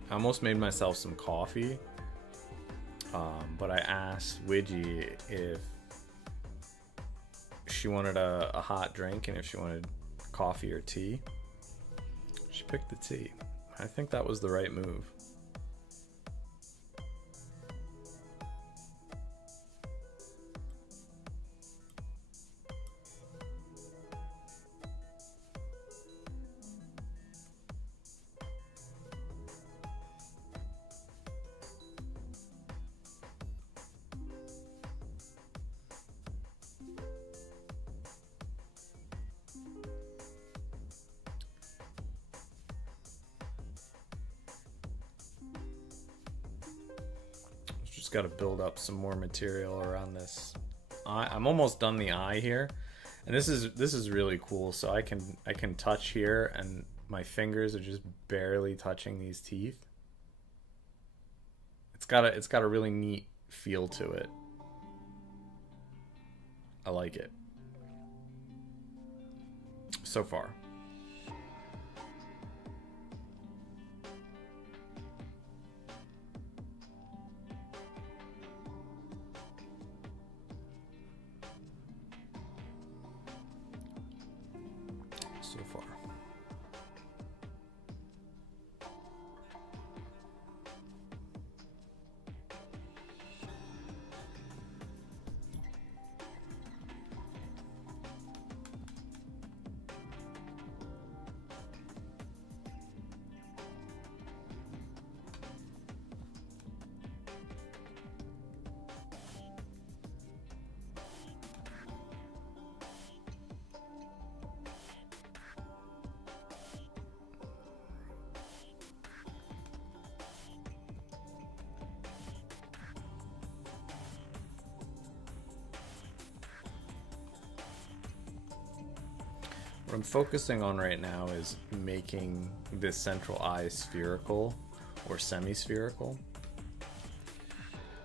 I almost made myself some coffee, but I asked Widgie if she wanted a hot drink and if she wanted coffee or tea. She picked the tea. I think that was the right move. Just got to build up some more material around this eye. I'm almost done the eye here, and this is really cool. So I can touch here, and my fingers are just barely touching these teeth. It's got a really neat feel to it. I like it so far. So far. What I'm focusing on right now is making this central eye spherical or semi-spherical.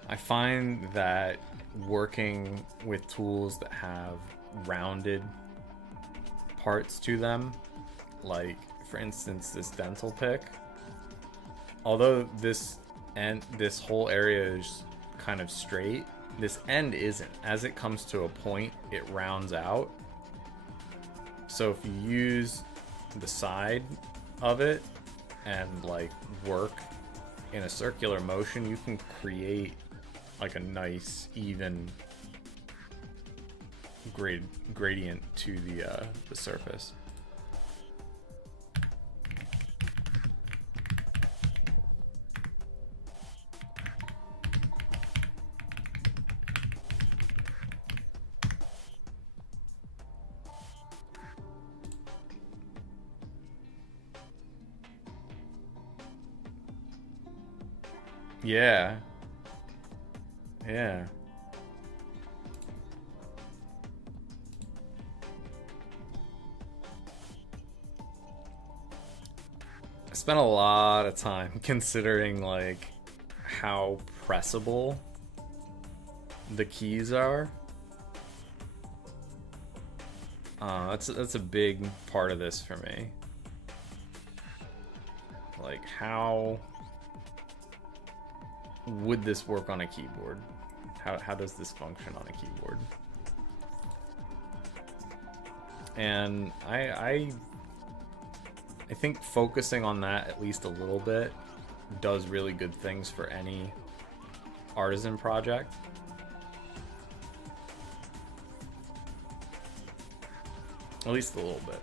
I find that working with tools that have rounded parts to them, like for instance this dental pick, although this whole area is kind of straight, this end isn't. As it comes to a point, it rounds out. So if you use the side of it and like work in a circular motion, you can create like a nice even gradient to the surface. Yeah. Yeah. I spent a lot of time considering like how pressable the keys are. That's a big part of this for me. Like how would this work on a keyboard? How does this function on a keyboard? And I think focusing on that at least a little bit does really good things for any artisan project. At least a little bit.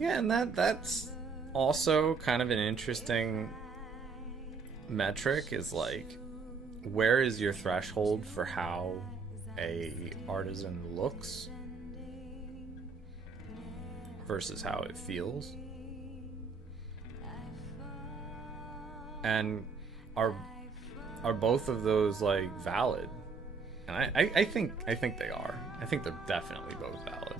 Yeah, and that's also kind of an interesting metric, is like, where is your threshold for how a artisan looks versus how it feels? And are are both of those like valid? And I think they are. I think they're definitely both valid.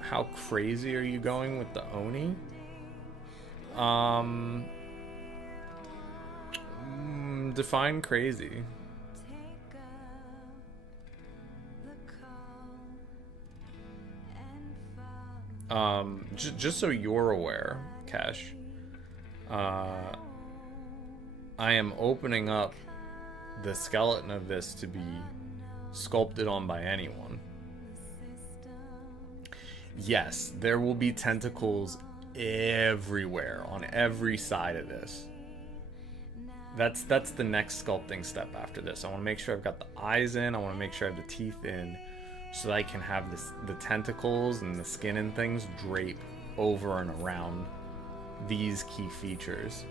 How crazy are you going with the Oni? Um, define crazy. Just so you're aware, Kesh, uh, I am opening up the skeleton of this to be sculpted on by anyone. Yes, there will be tentacles everywhere on every side of this. That's the next sculpting step after this. I want to make sure I've got the eyes in. I want to make sure I have the teeth in, so that I can have the tentacles and the skin and things drape over and around these key features.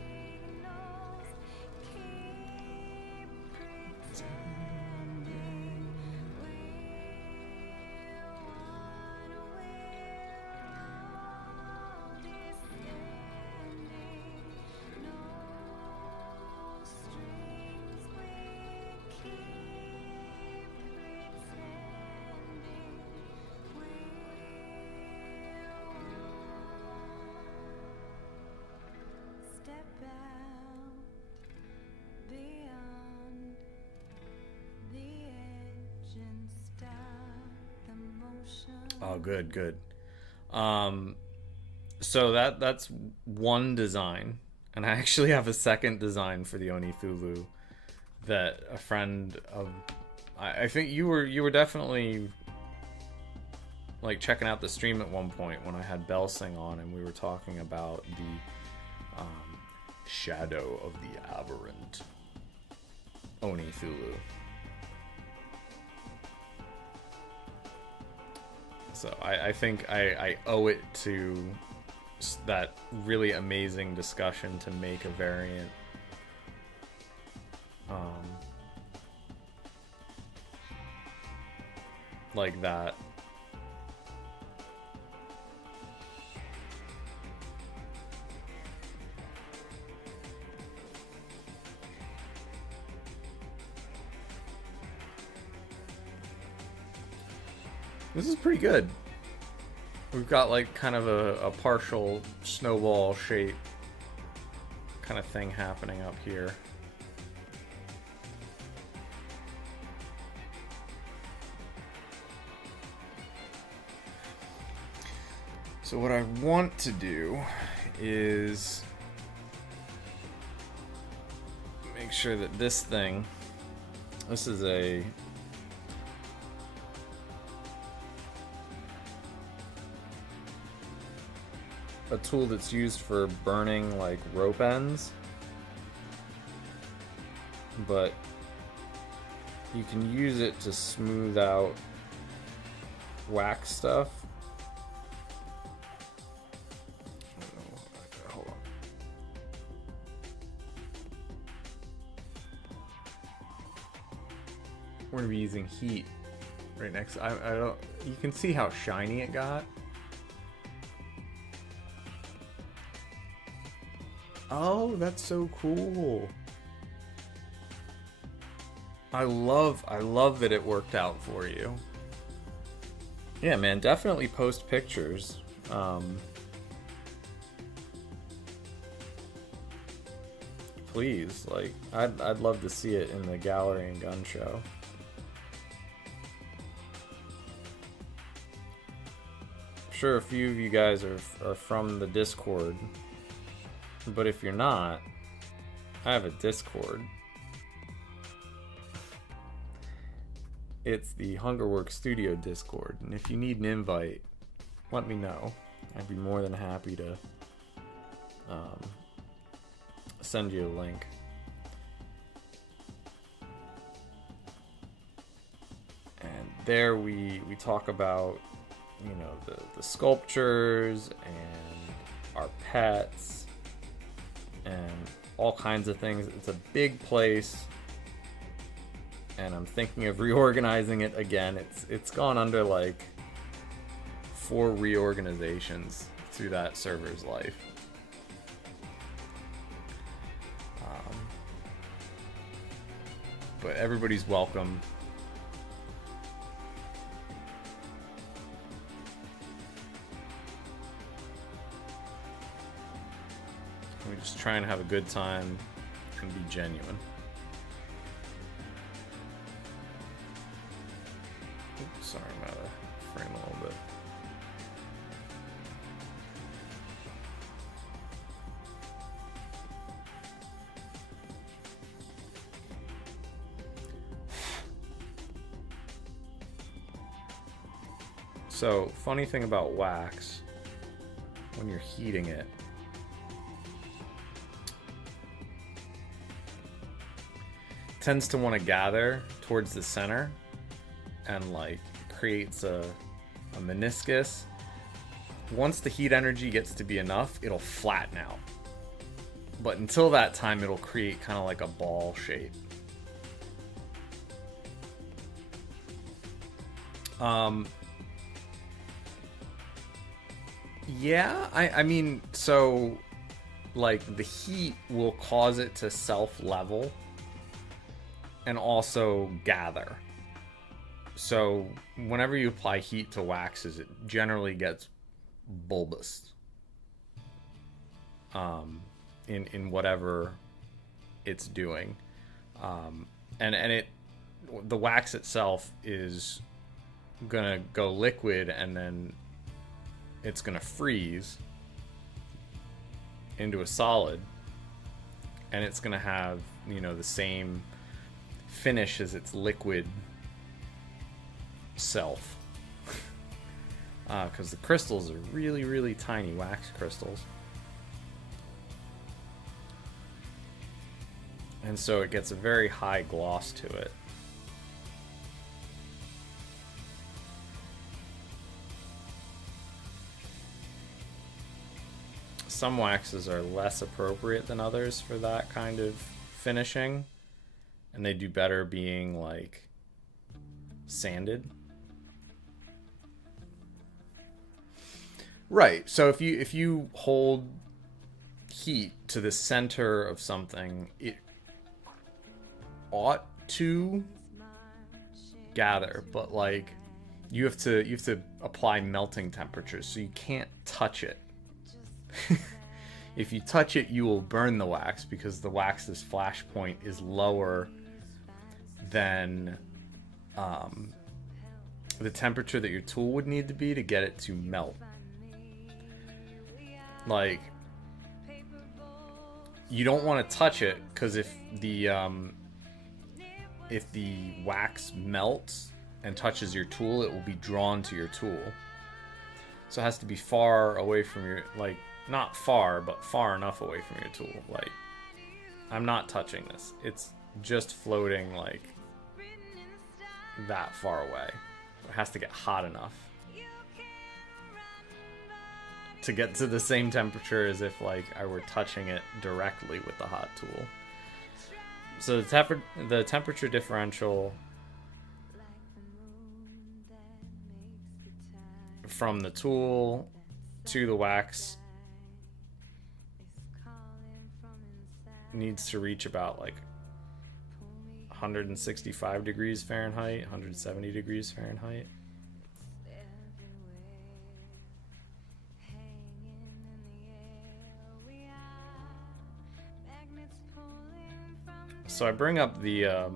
Oh, good, good. Um, so that's one design, and I actually have a second design for the Oni Thulu that a friend of, I think you were definitely like checking out the stream at one point when I had Belsing on, and we were talking about the shadow of the aberrant Oni Thulu. So I think I owe it to that really amazing discussion to make a variant like that. This is pretty good. We've got like kind of a partial snowball shape kind of thing happening up here. So what I want to do is make sure that this is a tool that's used for burning like rope ends, but you can use it to smooth out wax stuff. Hold on. We're gonna be using heat right next. I don't. You can see how shiny it got. Oh, that's so cool. I love that it worked out for you. Yeah, man, definitely post pictures. Please, like, I'd love to see it in the gallery and gun show. I'm sure a few of you guys are from the Discord. But if you're not, I have a Discord. It's the Hungerworks Studio Discord, and if you need an invite, let me know. I'd be more than happy to send you a link. there we talk about, the sculptures and our pets and all kinds of things. It's a big place, and I'm thinking of reorganizing it again. It's gone under like 4 reorganizations through that server's life. But everybody's welcome. We just try and have a good time and be genuine. Oops, sorry, I'm out of frame a little bit. So, funny thing about wax, when you're heating it, tends to want to gather towards the center and like creates a meniscus. Once the heat energy gets to be enough, it'll flatten out. But until that time, it'll create kind of like a ball shape. Yeah, I mean, so like the heat will cause it to self-level and also gather. So whenever you apply heat to waxes, it generally gets bulbous in whatever it's doing. And the wax itself is gonna go liquid, and then it's gonna freeze into a solid, and it's gonna have, the same finish as its liquid self. Because the crystals are really, really tiny wax crystals. And so it gets a very high gloss to it. Some waxes are less appropriate than others for that kind of finishing, and they do better being like sanded. Right. So if you hold heat to the center of something, it ought to gather, but like you have to apply melting temperatures, so you can't touch it. If you touch it, you will burn the wax, because the wax's flash point is lower than the temperature that your tool would need to be to get it to melt. Like, you don't want to touch it, because if the wax melts and touches your tool, it will be drawn to your tool. So it has to be far away from your, like, not far, but far enough away from your tool. Like, I'm not touching this. It's just floating, like, that far away. It has to get hot enough to get to the same temperature as if, like, I were touching it directly with the hot tool. So the temperature differential from the tool to the wax needs to reach about like 165 degrees Fahrenheit, 170 degrees Fahrenheit. So I bring up the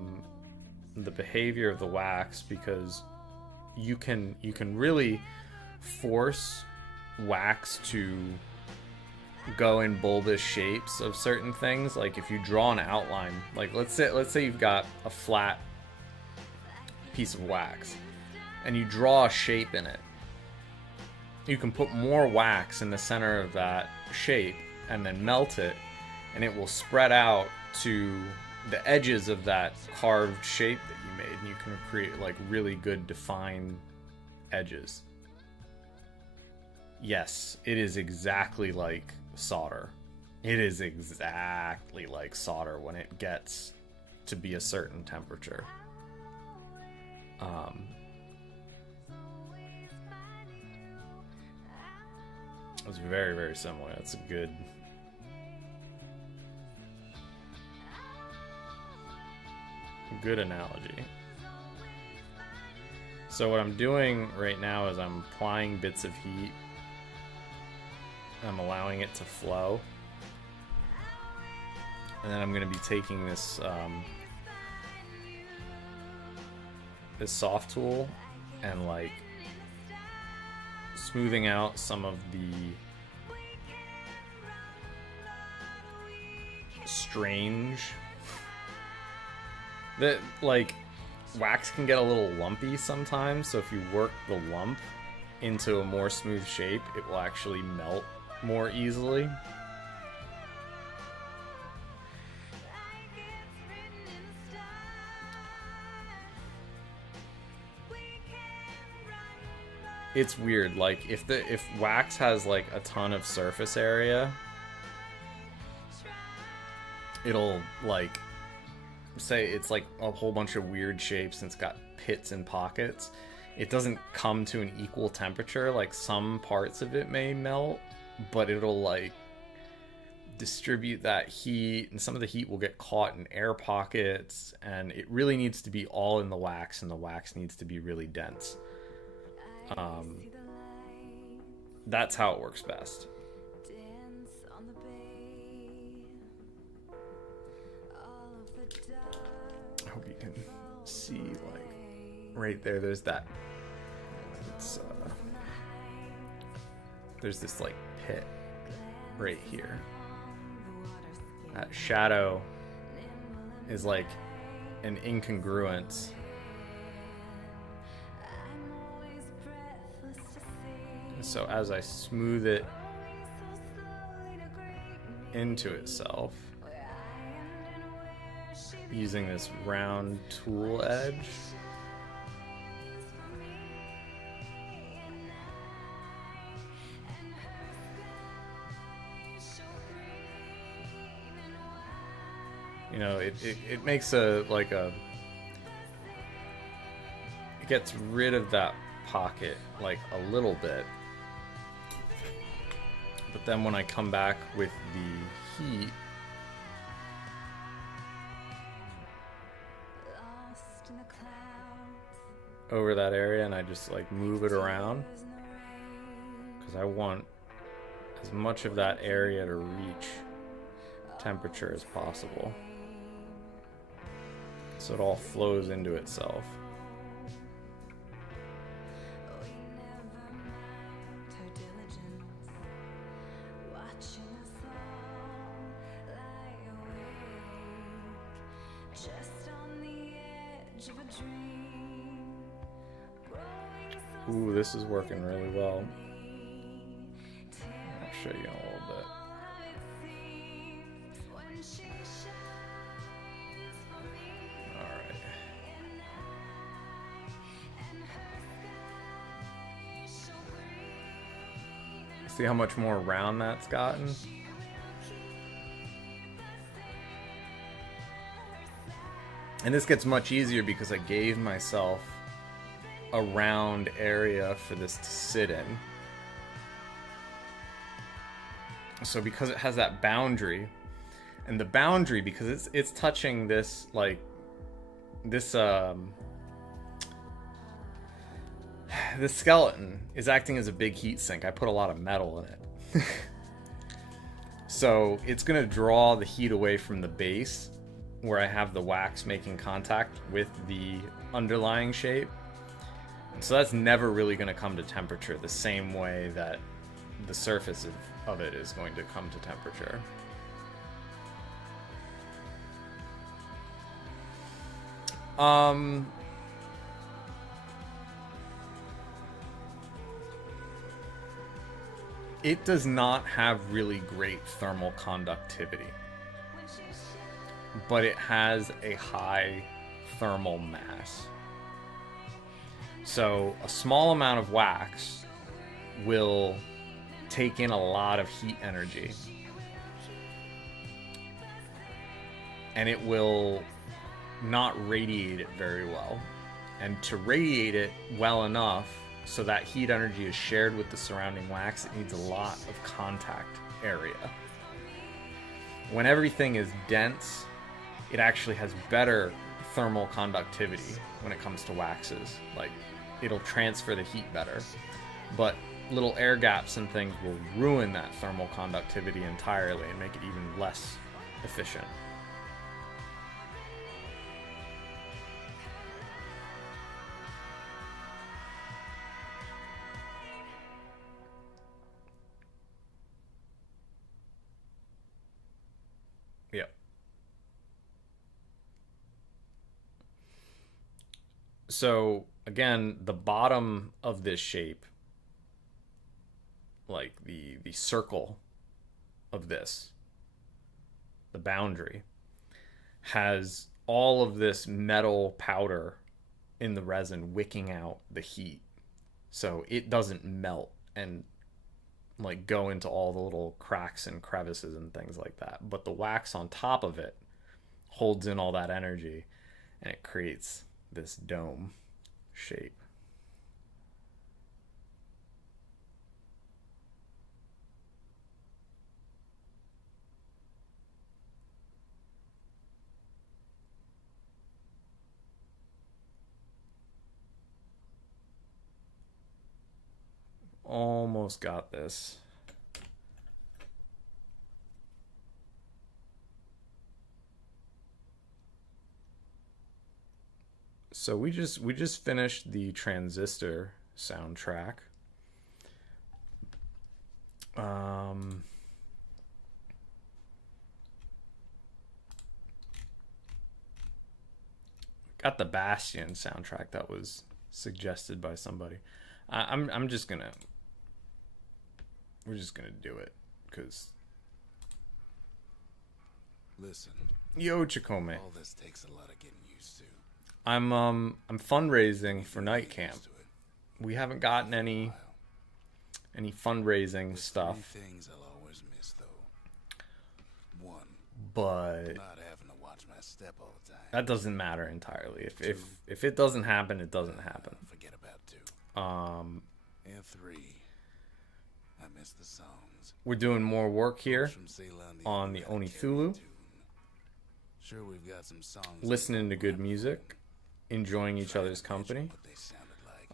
behavior of the wax because you can really force wax to go in bulbous shapes of certain things. Like if you draw an outline, like let's say you've got a flat piece of wax and you draw a shape in it, you can put more wax in the center of that shape and then melt it, and it will spread out to the edges of that carved shape that you made, and you can create like really good defined edges. Yes, it is exactly like solder. It is exactly like solder when it gets to be a certain temperature. It's very, very similar. That's a good analogy. So what I'm doing right now is I'm applying bits of heat. I'm allowing it to flow. And then I'm going to be taking this this soft tool and like smoothing out some of the strange that like wax can get a little lumpy sometimes, so if you work the lump into a more smooth shape, it will actually melt more easily. It's weird, like if wax has like a ton of surface area, it'll like say it's like a whole bunch of weird shapes and it's got pits and pockets. It doesn't come to an equal temperature. Like some parts of it may melt, but it'll like distribute that heat, and some of the heat will get caught in air pockets, and it really needs to be all in the wax, and the wax needs to be really dense. That's how it works best. I hope you can see, like, right there, there's that, there's this, like, pit right here. That shadow is, like, an incongruence. So as I smooth it into itself, using this round tool edge, you know, it makes it gets rid of that pocket like a little bit. But then when I come back with the heat, over that area, and I just like move it around, because I want as much of that area to reach temperature as possible, so it all flows into itself. Ooh, this is working really well. I'll show you in a little bit. Alright. See how much more round that's gotten? And this gets much easier because I gave myself a round area for this to sit in. So because it has that boundary, and the boundary, because it's touching this, like this this skeleton is acting as a big heat sink. I put a lot of metal in it. So it's gonna draw the heat away from the base where I have the wax making contact with the underlying shape. So that's never really going to come to temperature the same way that the surface of it is going to come to temperature. It does not have really great thermal conductivity, but it has a high thermal mass. So a small amount of wax will take in a lot of heat energy, and it will not radiate it very well. And to radiate it well enough so that heat energy is shared with the surrounding wax, it needs a lot of contact area. When everything is dense, it actually has better thermal conductivity when it comes to waxes. Like, it'll transfer the heat better. But little air gaps and things will ruin that thermal conductivity entirely and make it even less efficient. Yep. So again, the bottom of this shape, like the circle of this, the boundary, has all of this metal powder in the resin wicking out the heat, so it doesn't melt and like go into all the little cracks and crevices and things like that. But the wax on top of it holds in all that energy, and it creates this dome shape. Almost got this. So we just finished the Transistor soundtrack. Got the Bastion soundtrack that was suggested by somebody. I'm just gonna, we're just gonna do it because. Listen, Yo, Chikome. all this takes a lot of getting used to. I'm fundraising for night camp. We haven't gotten any fundraising stuff. Three things I'll always miss, though. One, But not having to watch my step all the time. that doesn't matter entirely. If it doesn't happen, it doesn't happen. Forget about two. And three, I miss the songs. We're doing more work here From Ceylon, on the Oni Onithulu, tune. Sure, we've got some songs. listening to good music, enjoying each other's company. What they sounded like.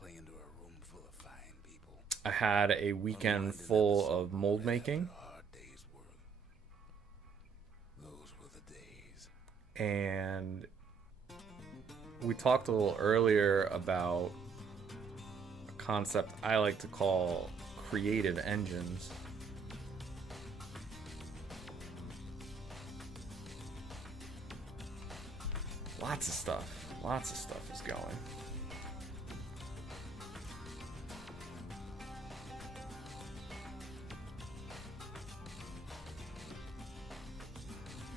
Playing to a room full of fine people. I had a weekend full of mold making, Hard days were. Those were the days. and we talked a little earlier about a concept I like to call creative engines. Lots of stuff is going.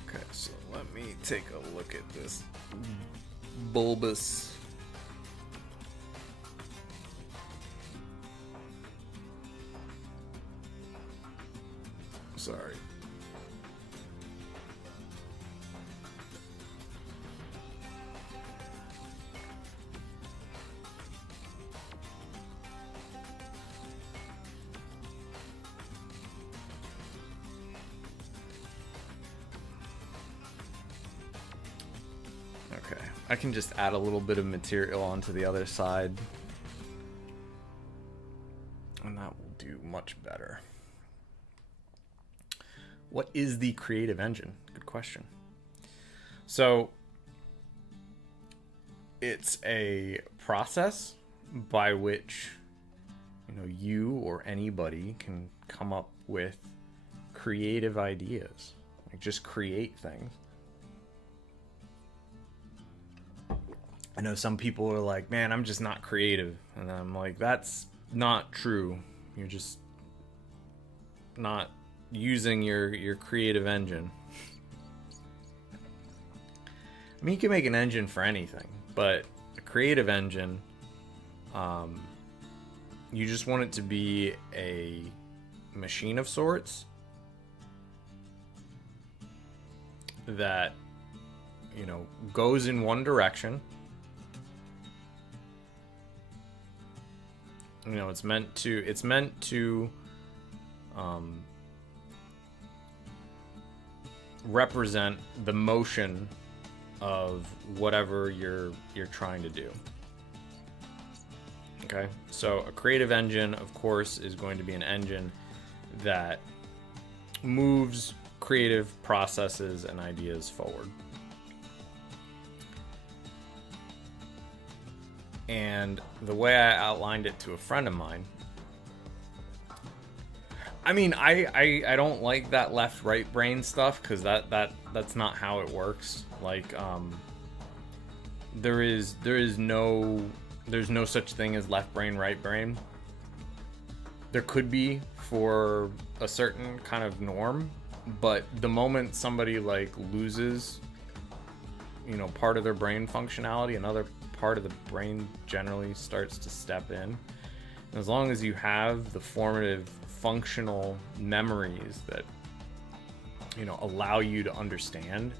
Okay, so let me take a look at this bulbous. Sorry. Okay, I can just add a little bit of material onto the other side, and that will do much better. What is the creative engine? Good question. So, it's a process by which, you or anybody can come up with creative ideas. Like, just create things. I know some people are like, man, I'm just not creative. And I'm like, that's not true. You're just not using your creative engine. I mean, you can make an engine for anything, but a creative engine, you just want it to be a machine of sorts that, you know, goes in one direction. You know, it's meant to represent the motion of whatever you're trying to do. Okay, so a creative engine, of course, is going to be an engine that moves creative processes and ideas forward. And the way I outlined it to a friend of mine, I mean, I don't like that left-right brain stuff, because that's not how it works. Like, there's no such thing as left brain, right brain. There could be for a certain kind of norm, but the moment somebody like loses, you know, part of their brain functionality, another part of the brain generally starts to step in. And as long as you have the formative functional memories that, you know, allow you to understand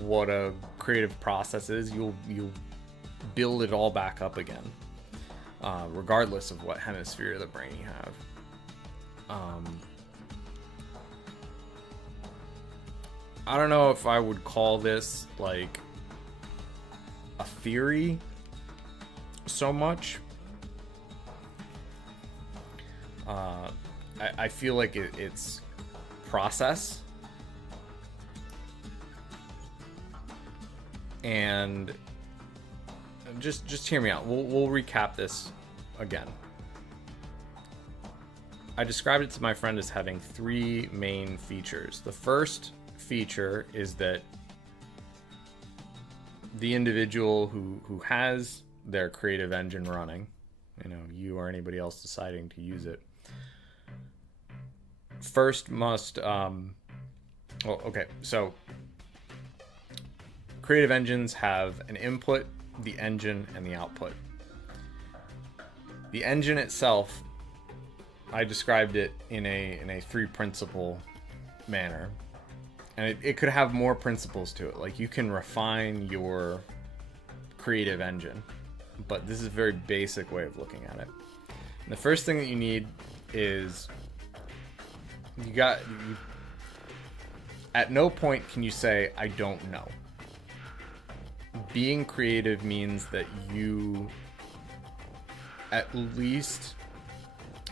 what a creative process is, you'll build it all back up again, regardless of what hemisphere of the brain you have. I don't know if I would call this like a theory so much. I feel like it's process. And just hear me out. We'll recap this again. I described it to my friend as having three main features. The first feature is that the individual who has their creative engine running, you know, you or anybody else deciding to use it, first must so creative engines have an input, the engine, and the output. The engine itself, I described it in a three principle manner, and it could have more principles to it. Like, you can refine your creative engine, but this is a very basic way of looking at it. And the first thing that you need is at no point can you say, I don't know. Being creative means that you, at least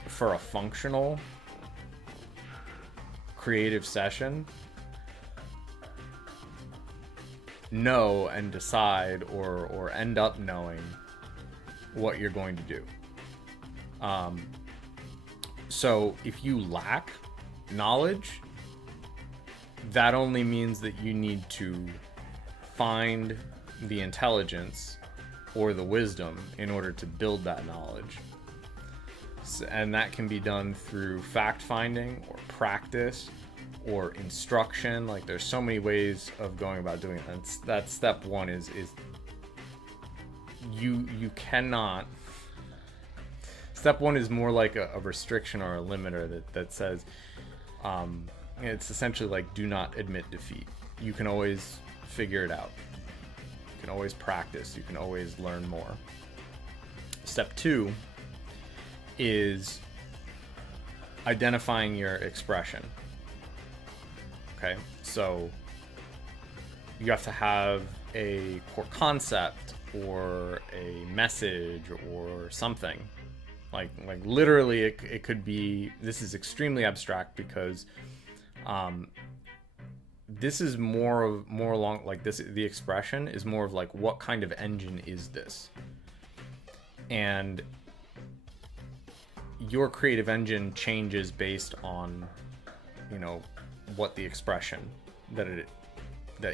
for a functional creative session, know and decide or end up knowing what you're going to do. So if you lack knowledge, that only means that you need to find the intelligence or the wisdom in order to build that knowledge. And that can be done through fact finding or practice or instruction. Like, there's so many ways of going about doing it. That's step one is you cannot. Step one is more like a restriction or a limiter that says, it's essentially like, do not admit defeat. You can always figure it out. You can always practice. You can always learn more. Step two is identifying your expression. Okay, so you have to have a core concept or a message or something. Like literally, it could be. This is extremely abstract because this is more along like this. The expression is more of like, what kind of engine is this? And your creative engine changes based on, you know, what the expression that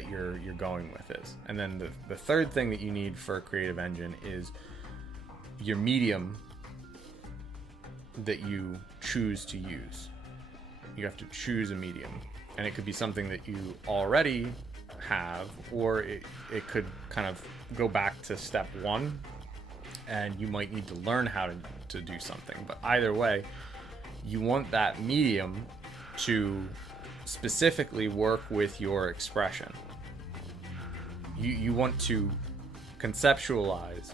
you're going with is. And then the third thing that you need for a creative engine is your medium that you choose to use. You have to choose a medium, and it could be something that you already have, or it could kind of go back to step one, and you might need to learn how to do something. But either way, you want that medium to specifically work with your expression. You want to conceptualize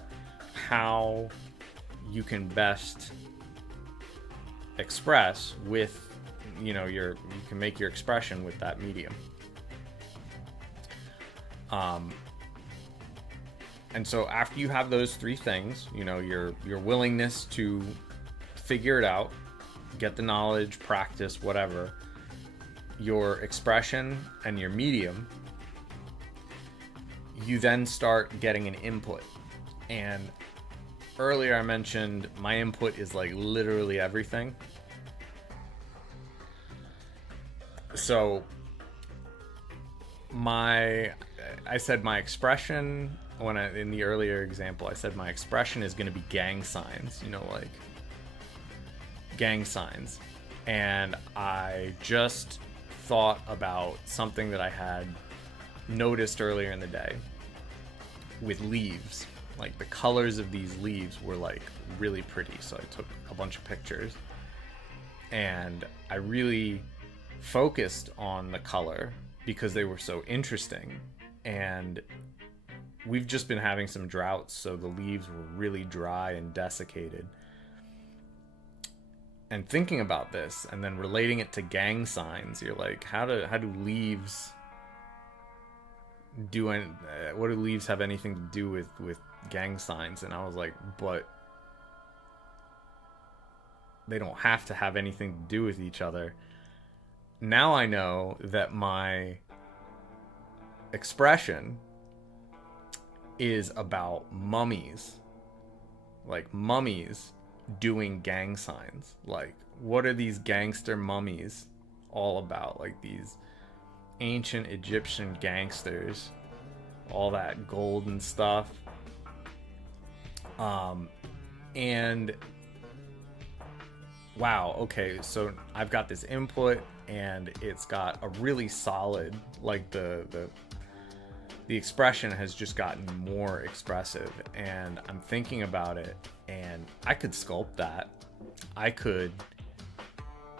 how you can best express with, you can make your expression with that medium. And so after you have those three things, your willingness to figure it out, get the knowledge, practice, whatever, your expression and your medium, you then start getting an input. And earlier I mentioned my input is like literally everything. So I said my expression, in the earlier example, I said my expression is going to be gang signs, like gang signs. And I just thought about something that I had noticed earlier in the day with leaves. Like the colors of these leaves were like really pretty. So I took a bunch of pictures and I really focused on the color because they were so interesting. And we've just been having some droughts, so the leaves were really dry and desiccated. And thinking about this and then relating it to gang signs, you're like, how do leaves what do leaves have anything to do with gang signs? And I was like, but they don't have to have anything to do with each other. Now I know that my expression is about mummies. Like mummies doing gang signs. Like, what are these gangster mummies all about? Like these ancient Egyptian gangsters, all that gold and stuff. And wow, okay, so I've got this input and it's got a really solid, like the expression has just gotten more expressive, and I'm thinking about it, and I could sculpt that. I could,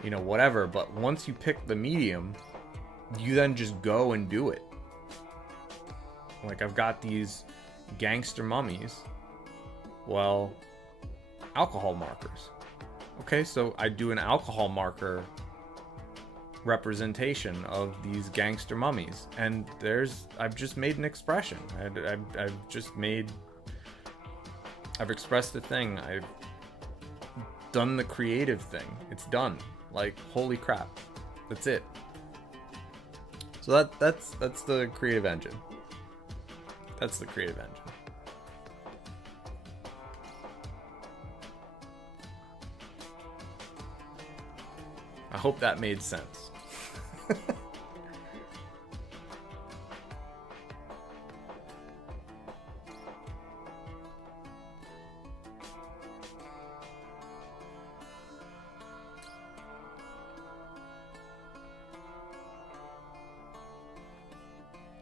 whatever, but once you pick the medium, you then just go and do it. Like I've got these gangster mummies. Well, alcohol markers. Okay, so I do an alcohol marker representation of these gangster mummies, and I've just made an expression. I've expressed the thing. I've done the creative thing. It's done. Like, holy crap, that's it. So that's the creative engine. That's the creative engine. I hope that made sense.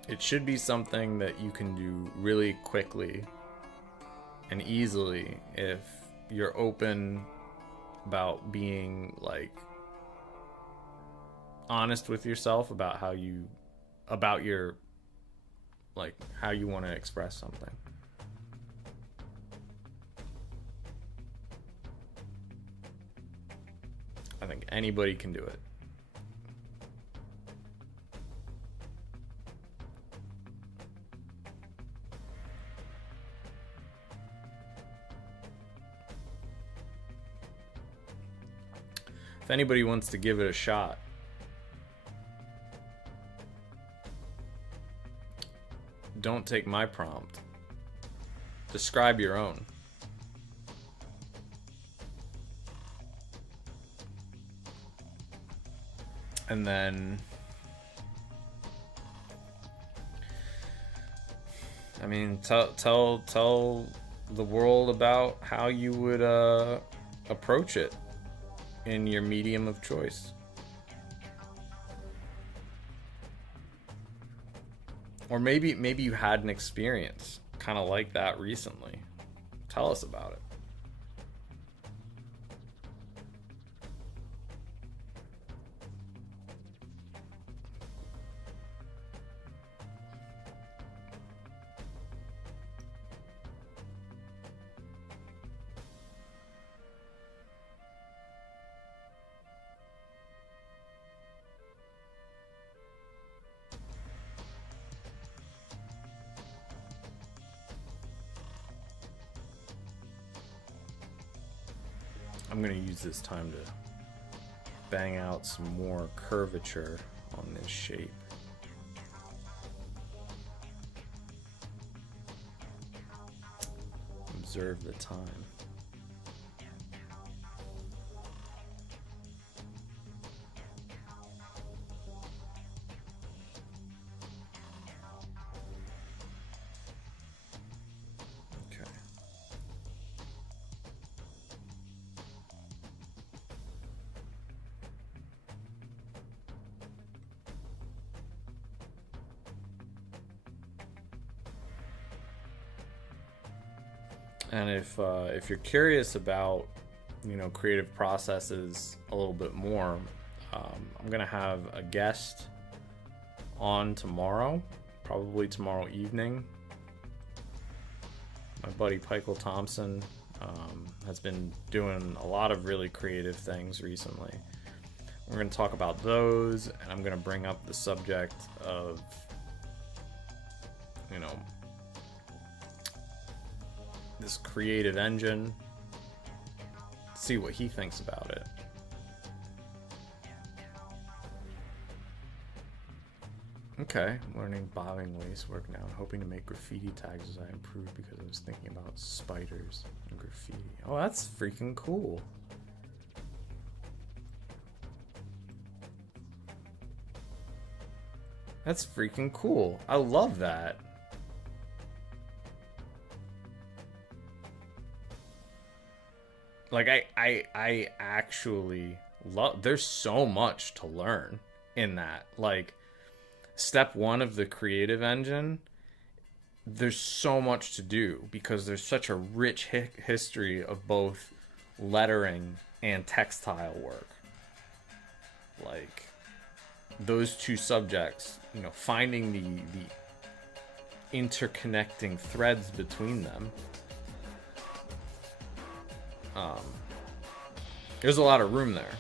It should be something that you can do really quickly and easily if you're open about being like honest with yourself about how you want to express something. I think anybody can do it. If anybody wants to give it a shot, don't take my prompt. Describe your own. And then, I mean, tell the world about how you would approach it in your medium of choice. Or maybe you had an experience kind of like that recently. Tell us about it. I'm going to use this time to bang out some more curvature on this shape. Observe the time. Okay. And if you're curious about, you know, creative processes a little bit more, I'm gonna have a guest on tomorrow, probably tomorrow evening. My buddy Michael Thompson has been doing a lot of really creative things recently. We're going to talk about those, and I'm going to bring up the subject of, you know, this creative engine, see what he thinks about it. Okay, learning bobbing lacework now, hoping to make graffiti tags as I improve because I was thinking about spiders and graffiti. Oh, that's freaking cool. That's freaking cool. I love that. Like, I actually love, there's so much to learn in that. Like, step one of the creative engine, there's so much to do because there's such a rich history of both lettering and textile work. Like, those two subjects, you know, finding the interconnecting threads between them. There's a lot of room there.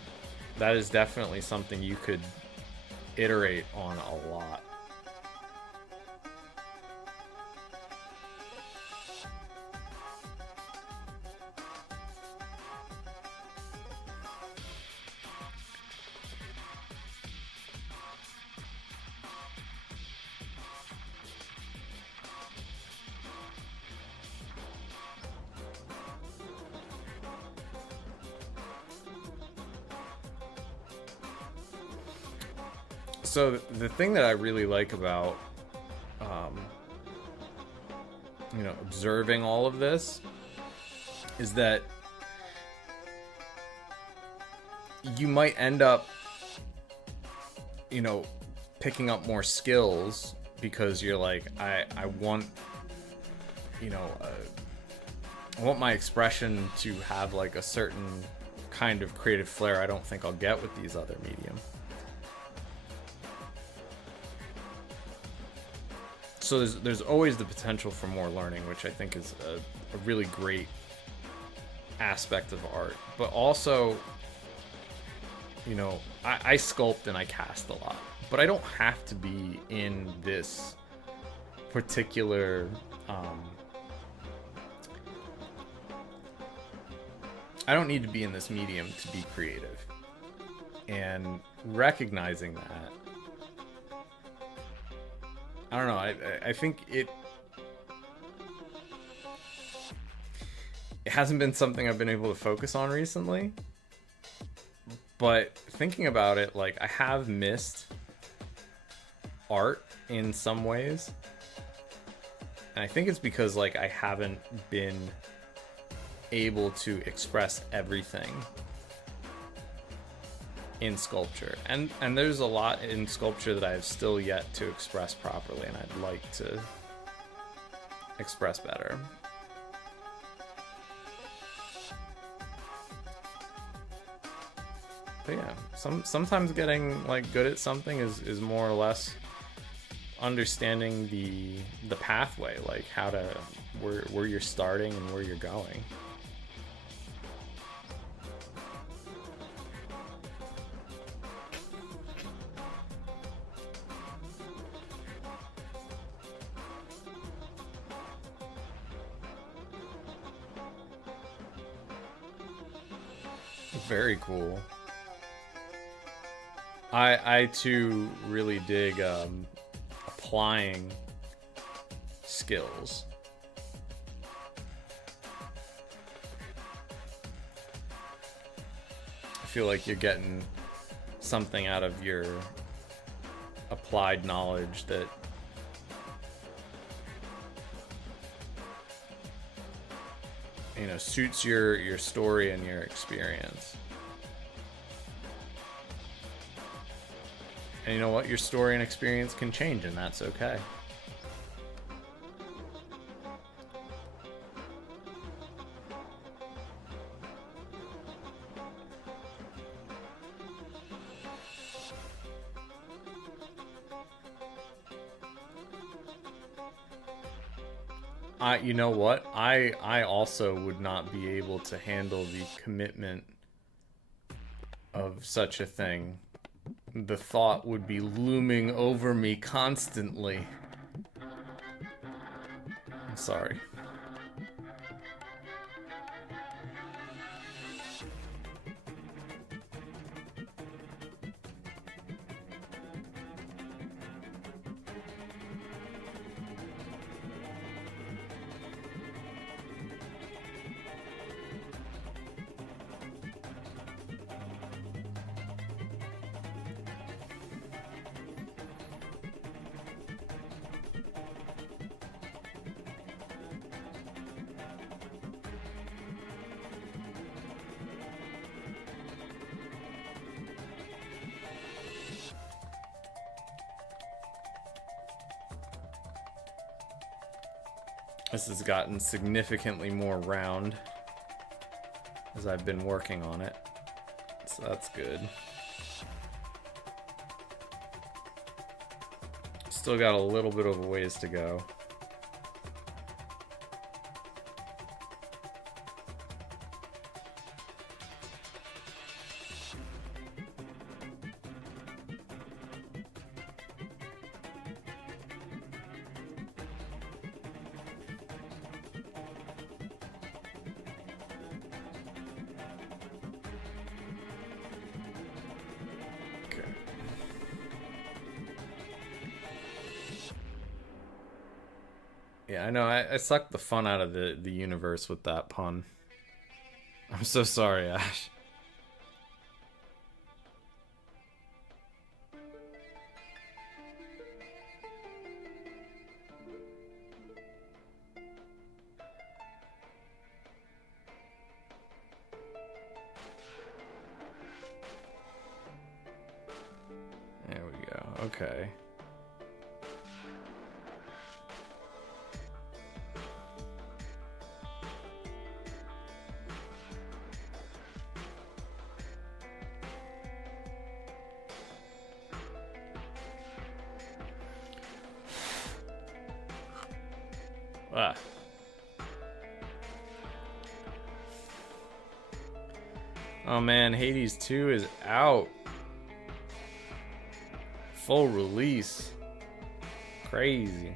That is definitely something you could iterate on a lot. So the thing that I really like about, you know, observing all of this is that you might end up, you know, picking up more skills because you're like, I want, you know, I want my expression to have like a certain kind of creative flair I don't think I'll get with these other mediums. So there's always the potential for more learning, which I think is a really great aspect of art. But also, you know, I sculpt and I cast a lot, but I don't have to be in this particular I don't need to be in this medium to be creative. And recognizing that, I don't know, I think it hasn't been something I've been able to focus on recently. But thinking about it, like, I have missed art in some ways. And I think it's because, like, I haven't been able to express everything in sculpture, and there's a lot in sculpture that I have still yet to express properly, and I'd like to express better. But yeah, sometimes getting like good at something is more or less understanding the pathway, like how to where you're starting and where you're going. Very cool. I too really dig applying skills. I feel like you're getting something out of your applied knowledge that suits your story and your experience. And you know what? Your story and experience can change, and that's okay. You know what? I also would not be able to handle the commitment of such a thing. The thought would be looming over me constantly. I'm sorry. This has gotten significantly more round as I've been working on it, so that's good. Still got a little bit of a ways to go. Yeah, I know. I sucked the fun out of the universe with that pun. I'm so sorry, Ash. There we go. Okay. Ah. Oh man, Hades 2 is out. Full release. Crazy.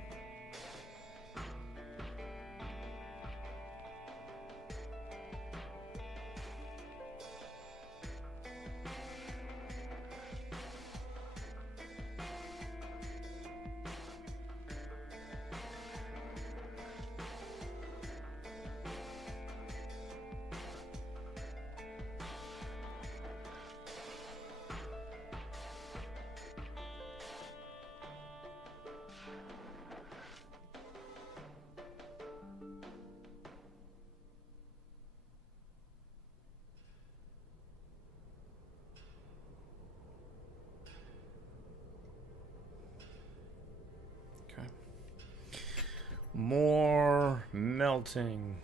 More melting.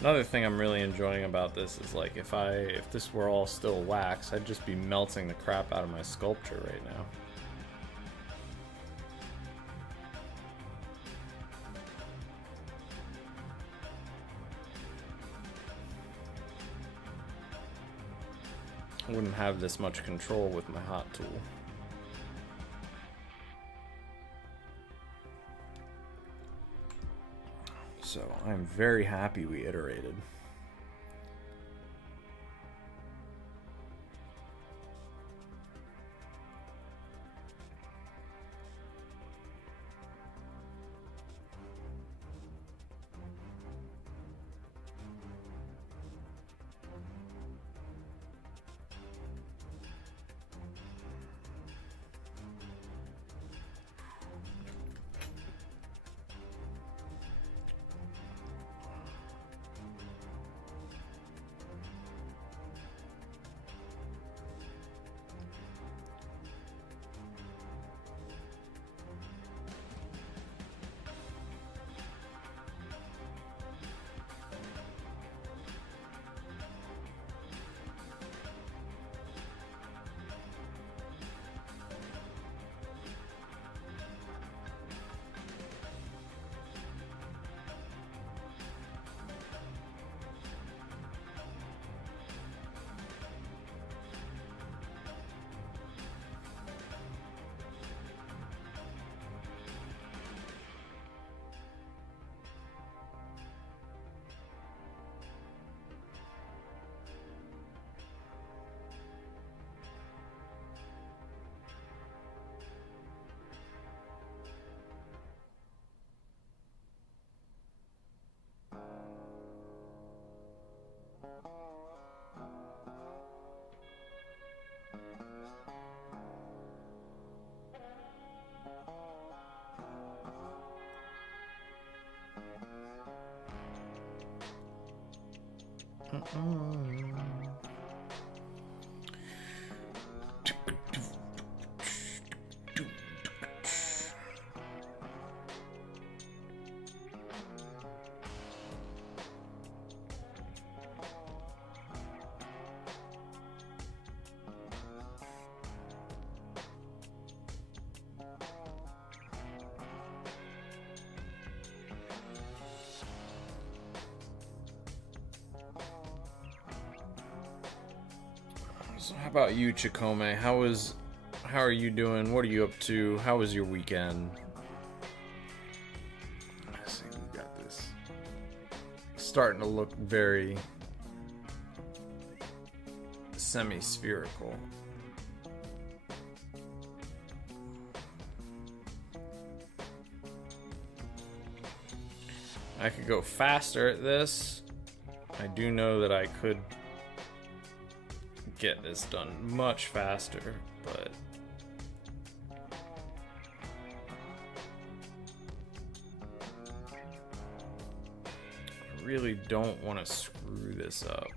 Another thing I'm really enjoying about this is like if this were all still wax, I'd just be melting the crap out of my sculpture right now. I wouldn't have this much control with my hot tool. So I'm very happy we iterated. So how about you, Chikome? How are you doing? What are you up to? How was your weekend? Let's see, we got this starting to look very semi-spherical. I could go faster at this. I do know that I could get this done much faster, but I really don't want to screw this up.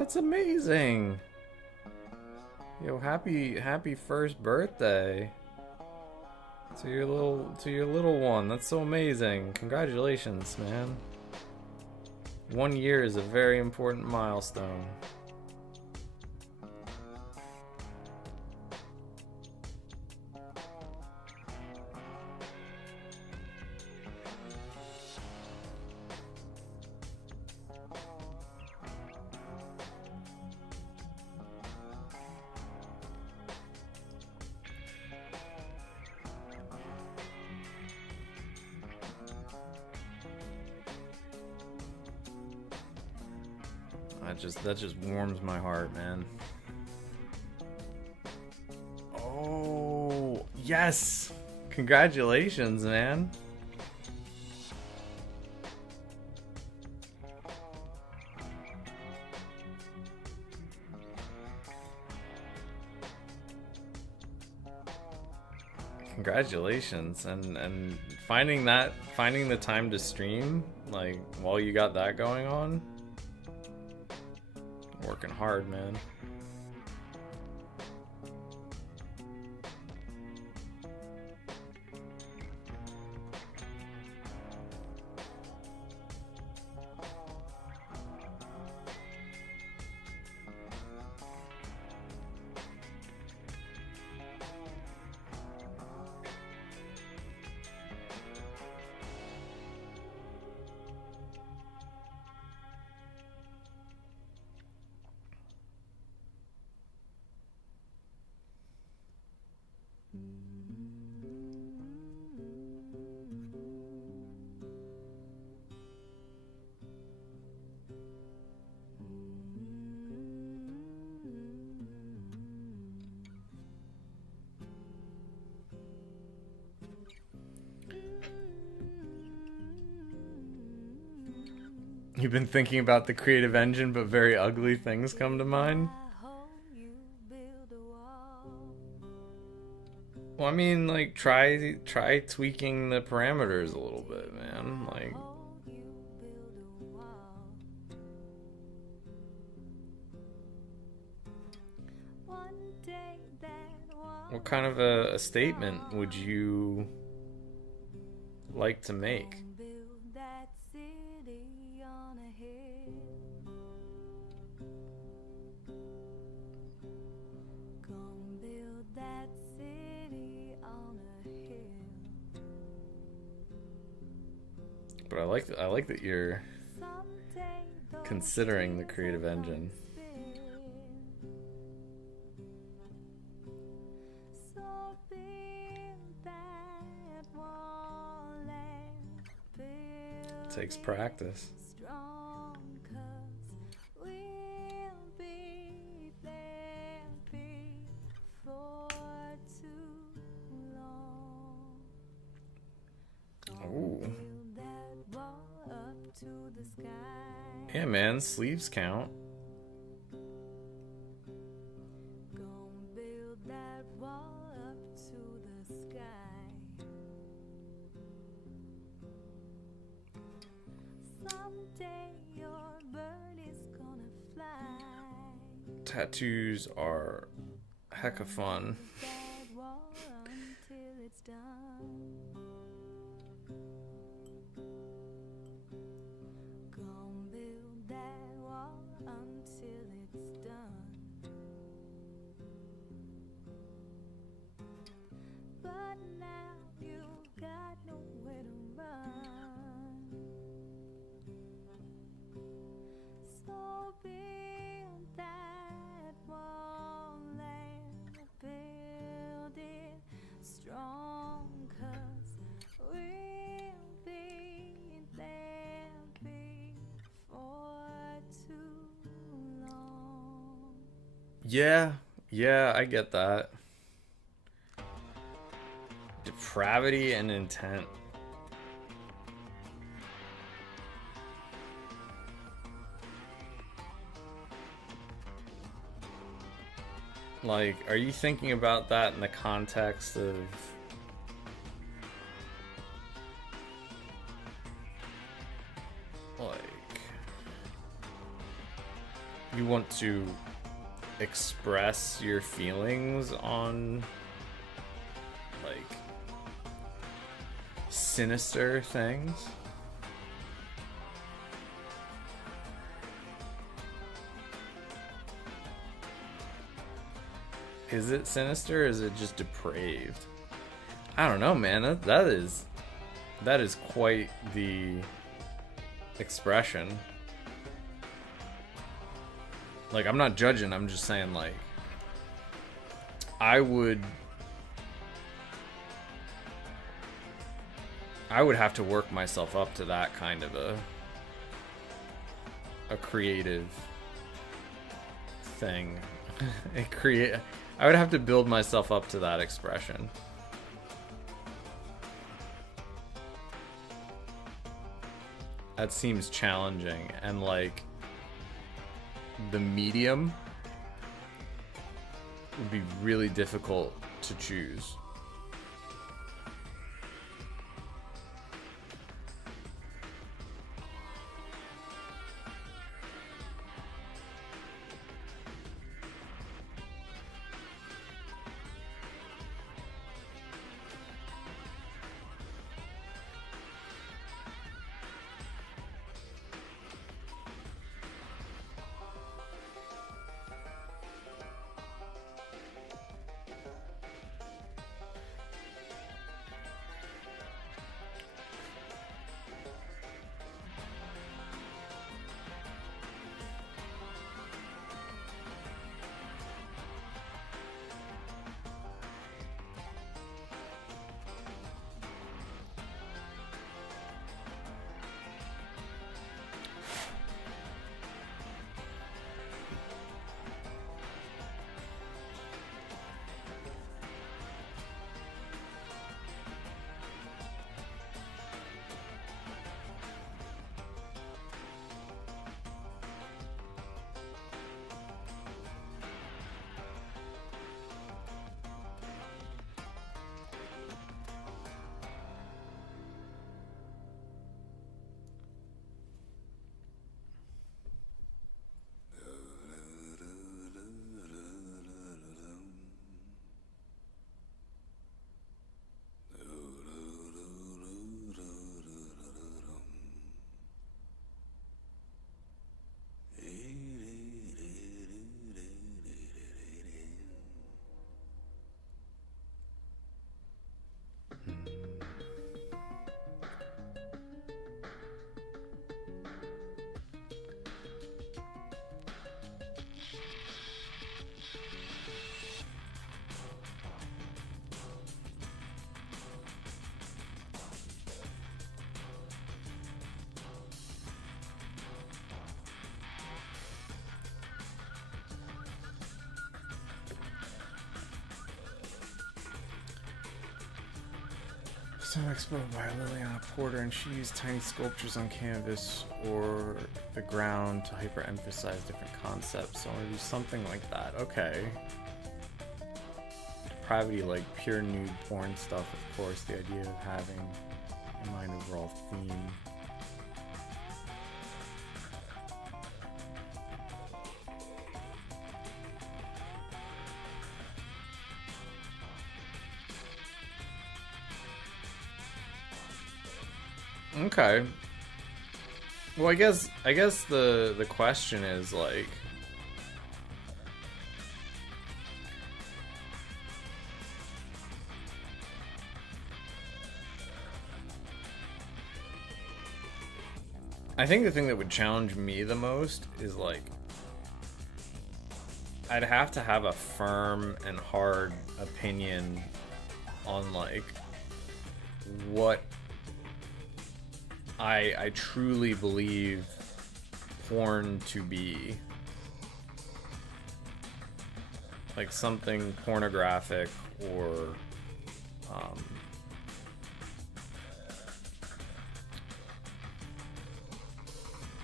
That's amazing. Yo, happy first birthday to your little one. That's so amazing. Congratulations, man. 1 year is a very important milestone. That just warms my heart, man. Oh, yes. Congratulations, man. Congratulations. And finding the time to stream like while you got that going on. Working hard, man. You've been thinking about the creative engine, but very ugly things come to mind. Well, I mean, like, try tweaking the parameters a little bit, man. Like, what kind of a statement would you like to make? But I like that you're considering the creative engine. It takes practice. Ooh. Yeah, man, sleeves count. Tattoos are hecka fun. Yeah, I get that. Depravity and intent. Like, are you thinking about that in the context of like you want to express your feelings on like sinister things. Is it sinister or is it just depraved? I don't know, man. That is quite the expression. Like, I'm not judging, I'm just saying, like, I would have to work myself up to that kind of a creative thing. I would have to build myself up to that expression. That seems challenging, and like the medium would be really difficult to choose. Some expo by Liliana Porter, and she used tiny sculptures on canvas or the ground to hyper-emphasize different concepts. So I want to do something like that. Okay. Depravity, like pure nude porn stuff, of course. The idea of having in mind overall theme. Okay. Well, I guess the question is like, I think the thing that would challenge me the most is like, I'd have to have a firm and hard opinion on like what I truly believe porn to be. Like something pornographic or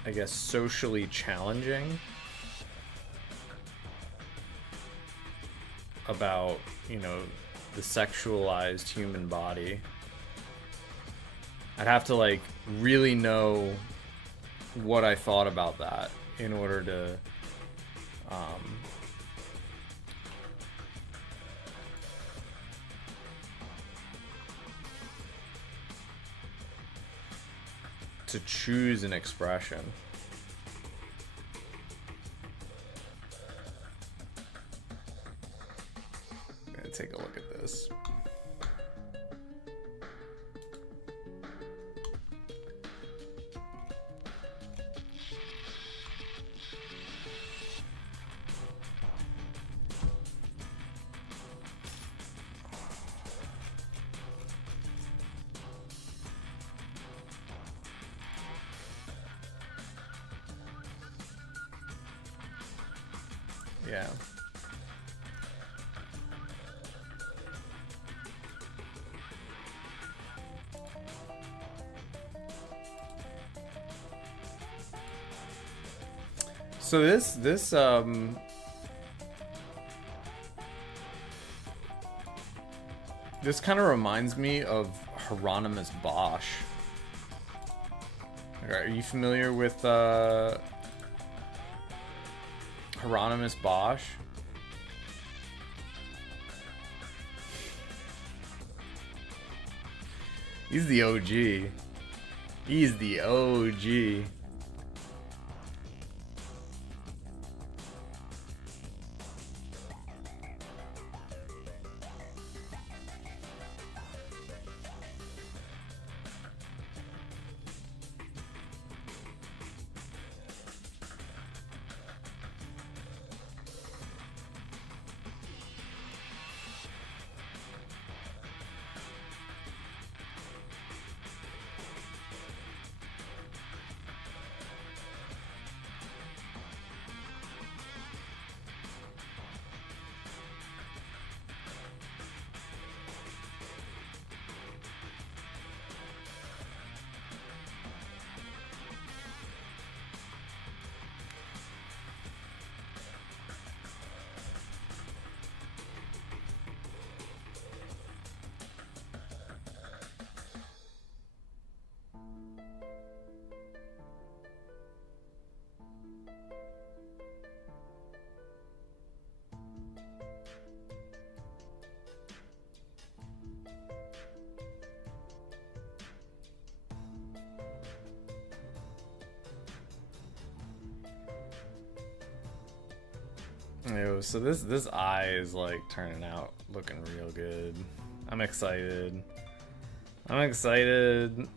I guess socially challenging about, you know, the sexualized human body. I'd have to like really know what I thought about that in order to Um, to choose an expression. I'm gonna take a look at this. Yeah. So this kind of reminds me of Hieronymus Bosch. Are you familiar with Hieronymus Bosch? He's the OG. He's the OG. Ew, so this eye is like turning out looking real good. I'm excited. I'm excited.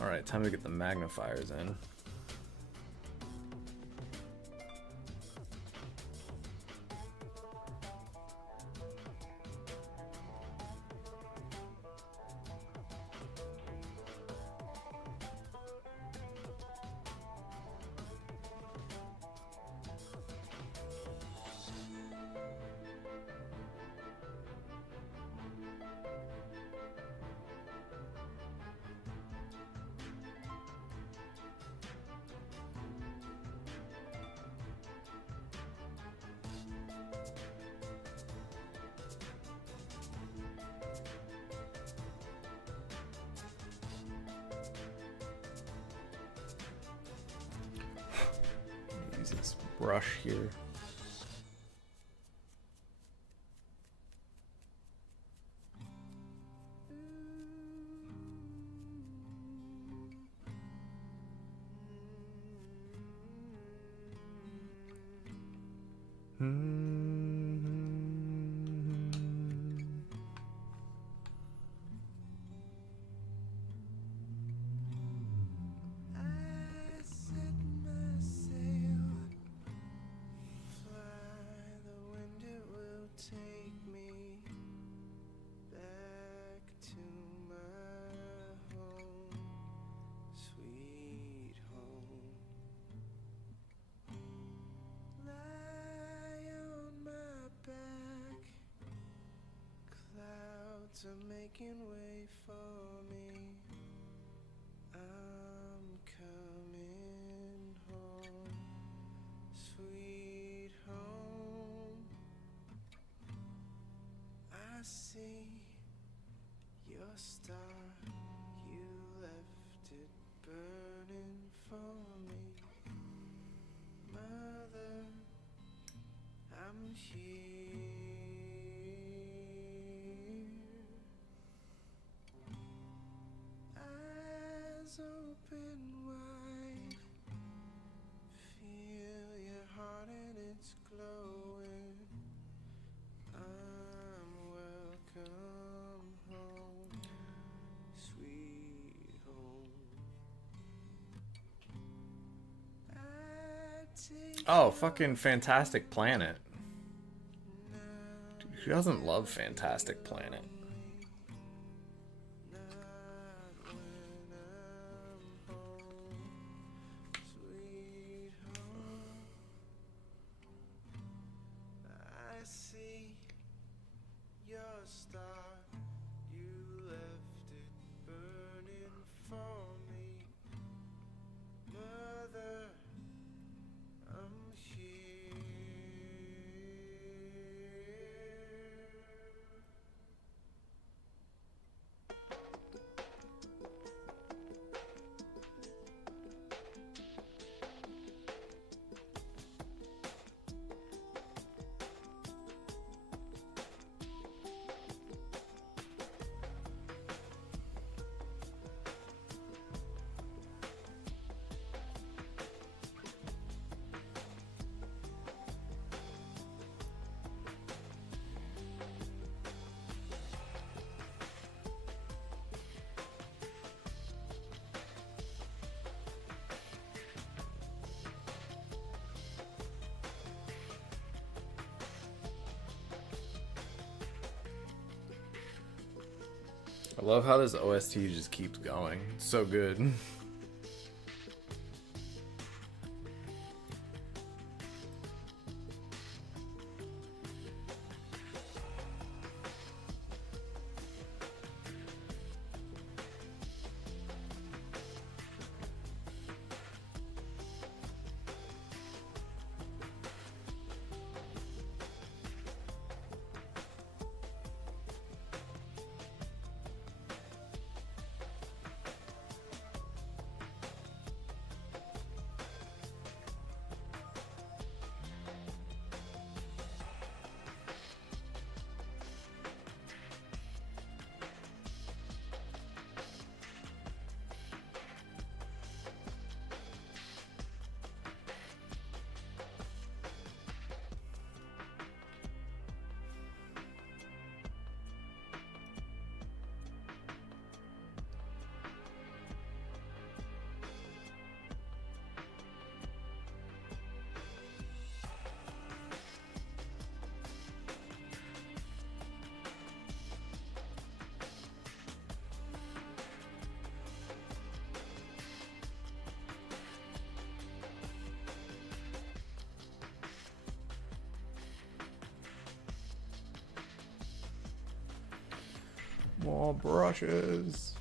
Alright, time to get the magnifiers in. Use this brush here. Take me back to my home. making way for me. I'm coming home, sweet home. I see your star, you left it burning for me. Mother, I'm here. Eyes open wide, feel your heart and it's glowing. I'm welcome home, sweet home. I take Oh, fucking Fantastic Planet. Dude, who doesn't love Fantastic Planet? not when I'm home, sweet home. I see your star, you left it burning for me. Mother, I'm here. I love how this OST just keeps going. It's so good. More brushes.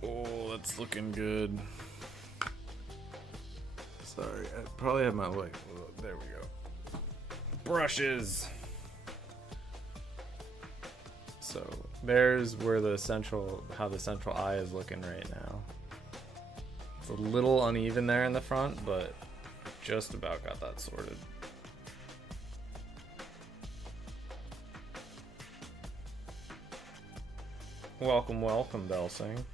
Oh, that's looking good. Probably have my like. There we go. Brushes. So there's where how the central eye is looking right now. It's a little uneven there in the front, but just about got that sorted. Welcome, welcome, Belsing.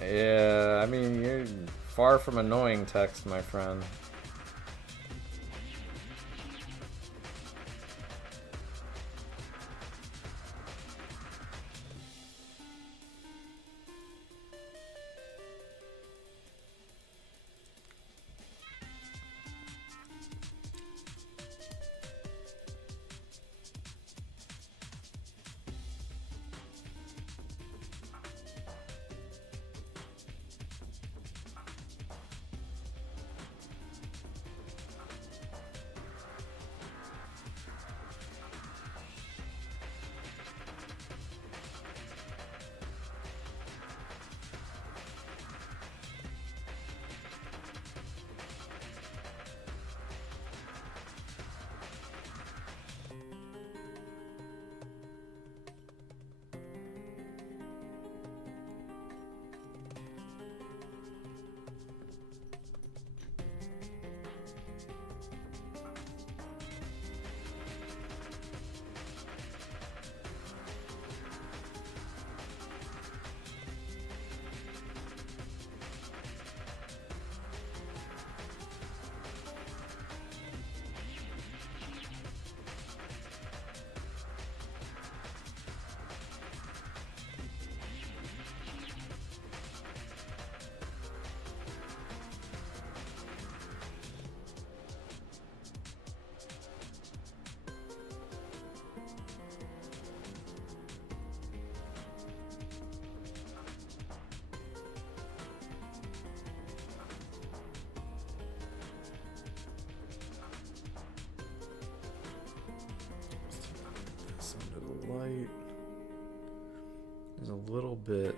Yeah, I mean, you're far from annoying, text, my friend. Under the light. There's a little bit.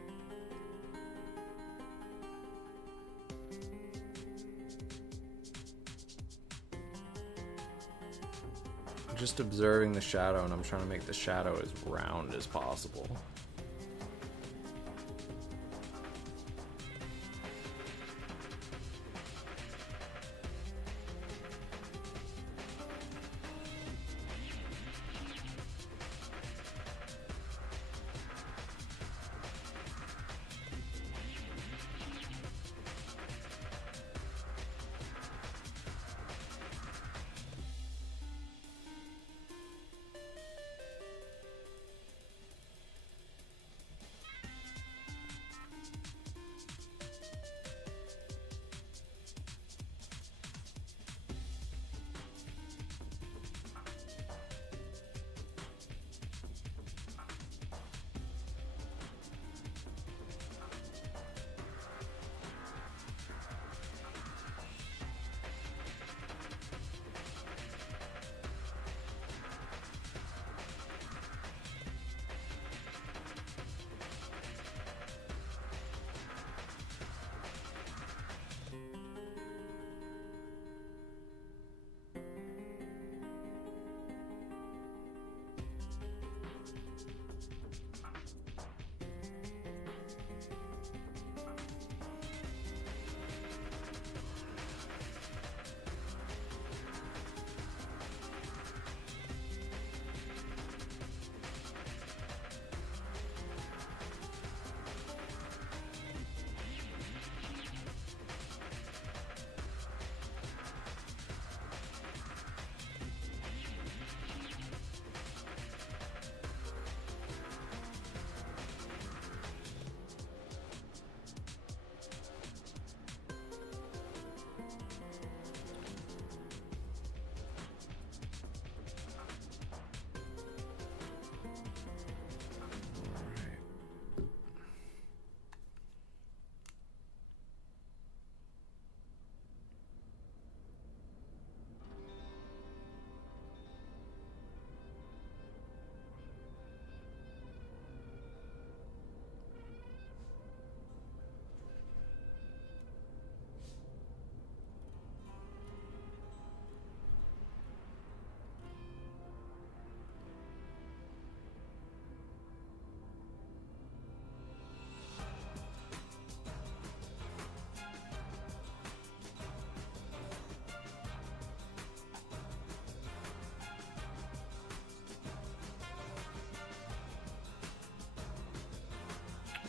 I'm just observing the shadow, and I'm trying to make the shadow as round as possible.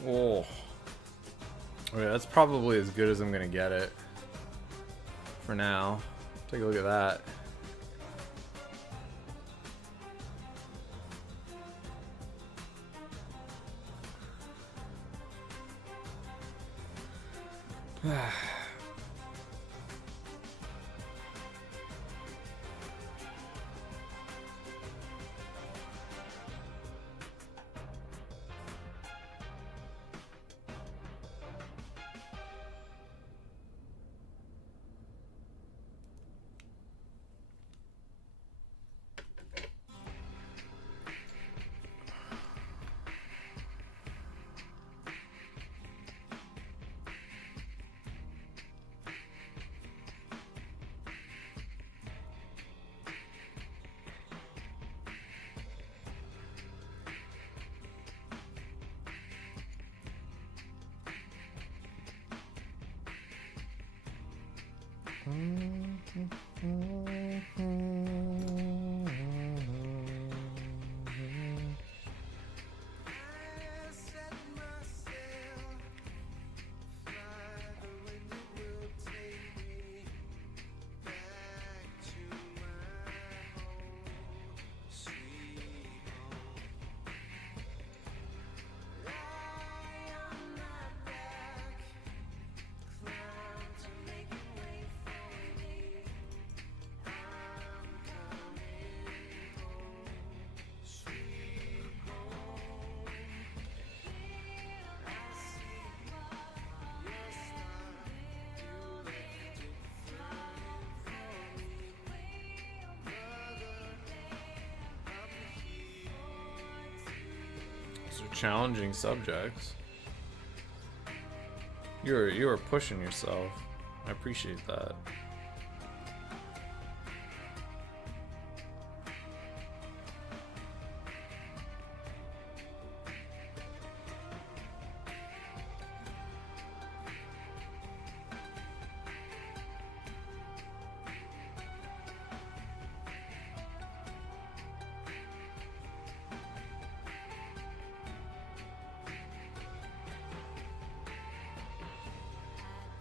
Oh. Okay, that's probably as good as I'm gonna get it for now. Take a look at that. I set my sail, fly the wind it will take me back to my home, sweet home. Lie on my back, climb to make a way for me. I'm coming home, sweet home. I see your star, you left it flying for me. Mother, I'm here. These are challenging subjects. You are pushing yourself. I appreciate that.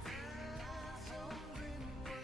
Eyes open wide.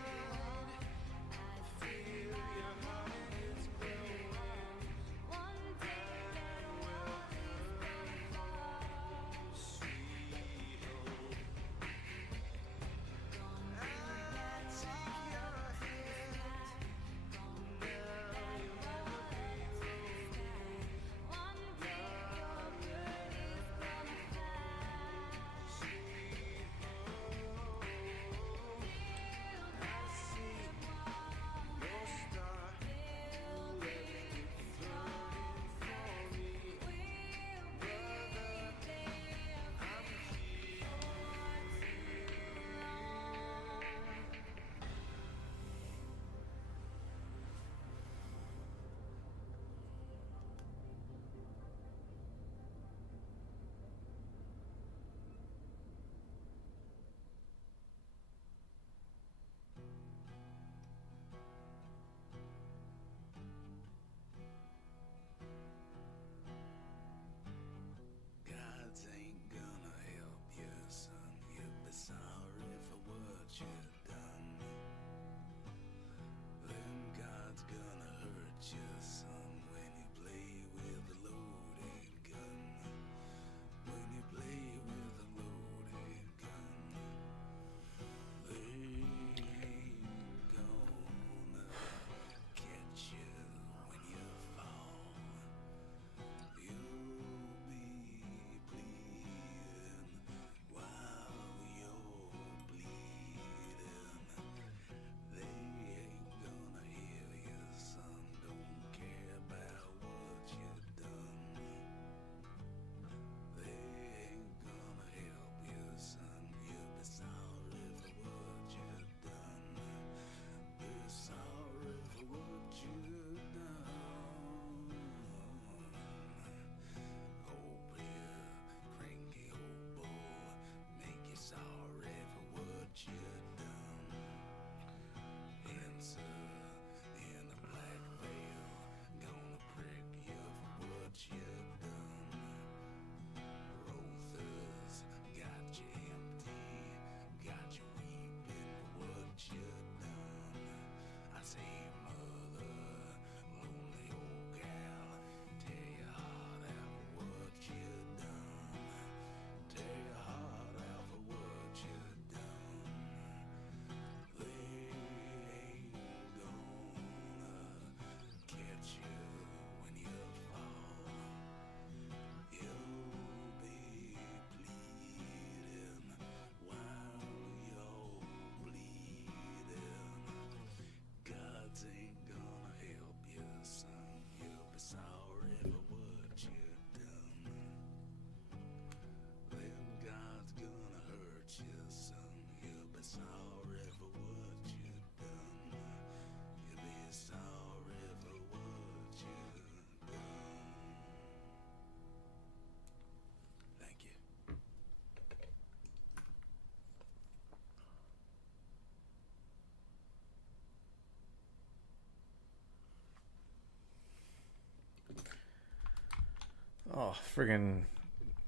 Oh, friggin'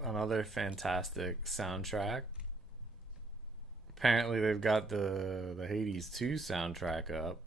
another fantastic soundtrack. Apparently, they've got the Hades 2 soundtrack up.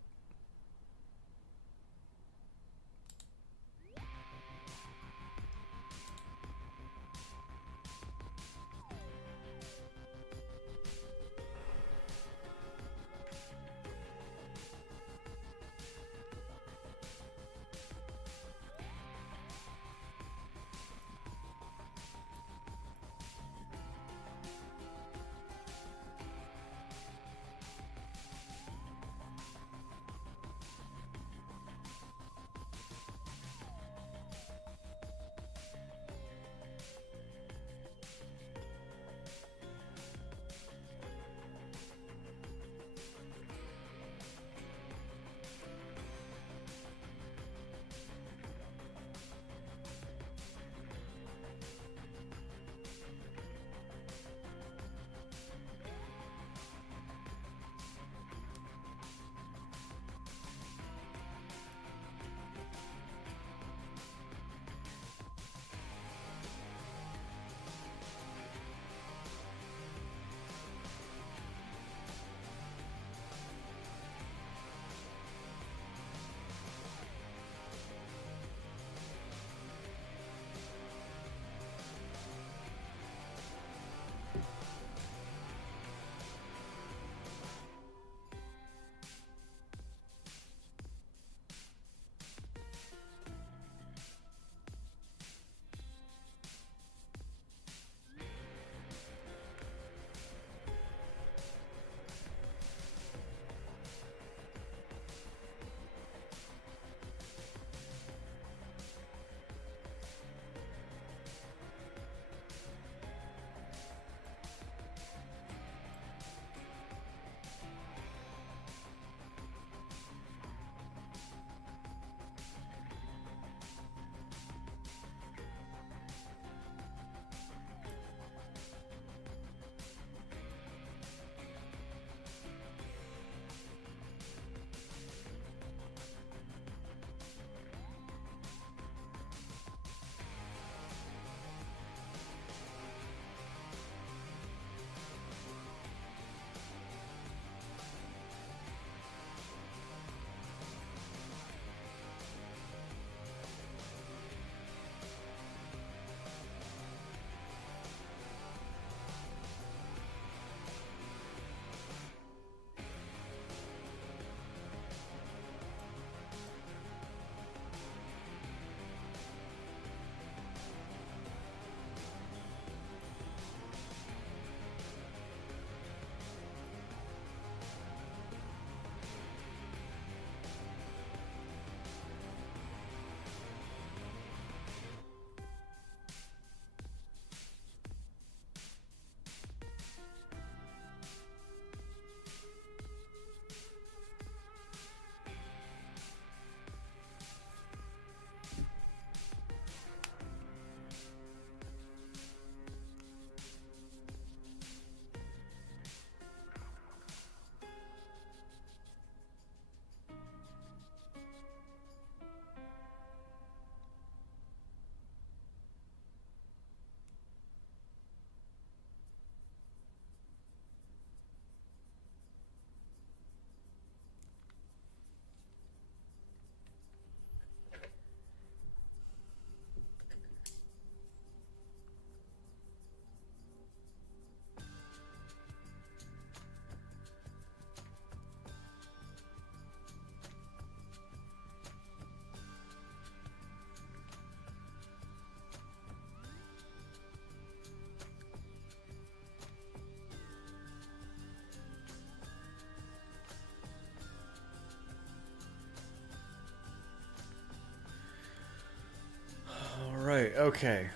All right, okay.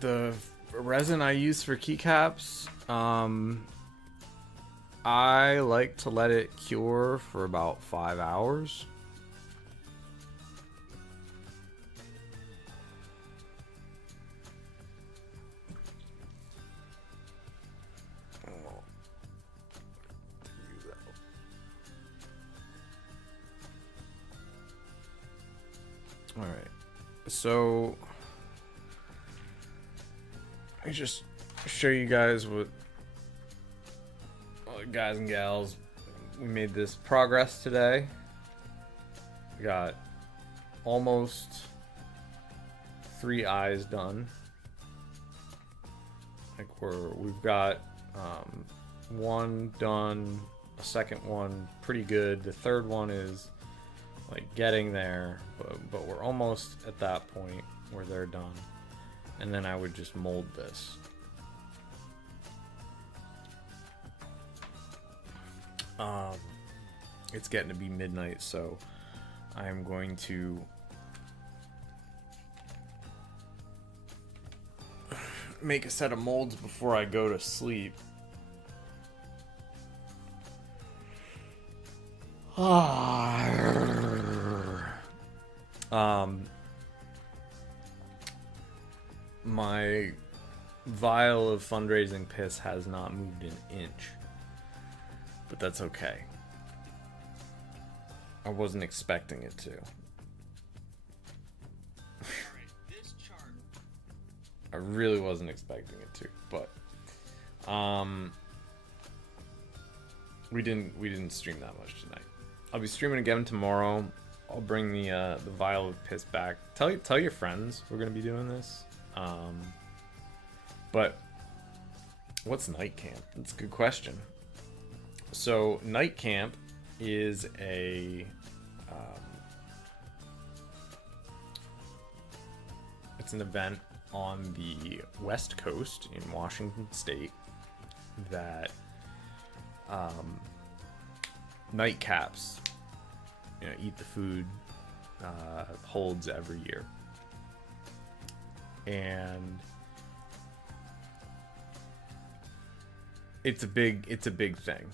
The resin I use for keycaps, I like to let it cure for about 5 hours. All right. So I just show you guys what, guys and gals, we made this progress today. We got almost 3 eyes done. Like we've got one done, a second one pretty good. The third one is like getting there, but we're almost at that point where they're done. And then I would just mold this. It's getting to be midnight, so I'm going to make a set of molds before I go to sleep. My vial of fundraising piss has not moved an inch, but that's okay. I wasn't expecting it to. I really wasn't expecting it to, but we didn't stream that much tonight. I'll be streaming again tomorrow. I'll bring the vial of piss back. Tell your friends we're gonna be doing this. But what's night camp? That's a good question. So night camp is it's an event on the West Coast in Washington State that nightcaps, eat the food, holds every year. And it's a big thing.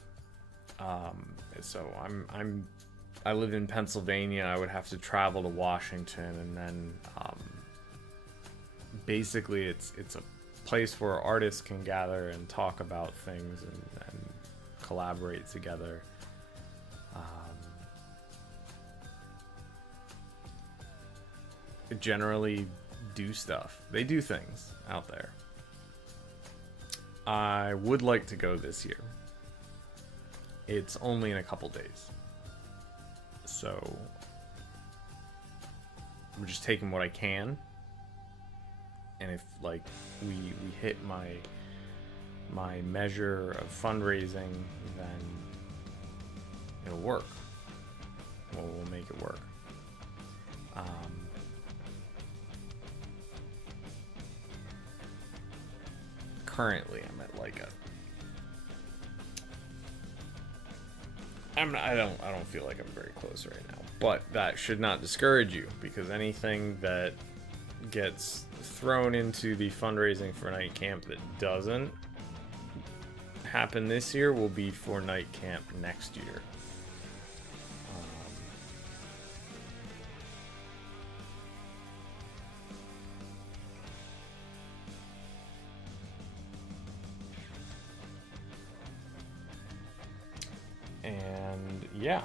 So I live in Pennsylvania. I would have to travel to Washington, and then basically it's a place where artists can gather and talk about things and collaborate together. Generally do stuff. They do things out there. I would like to go this year. It's only in a couple days. So I'm just taking what I can. And if we hit my measure of fundraising, then it'll work. We'll make it work. Currently, I'm at I don't feel like I'm very close right now, but that should not discourage you, because anything that gets thrown into the fundraising for night camp that doesn't happen this year will be for night camp next year. And yeah.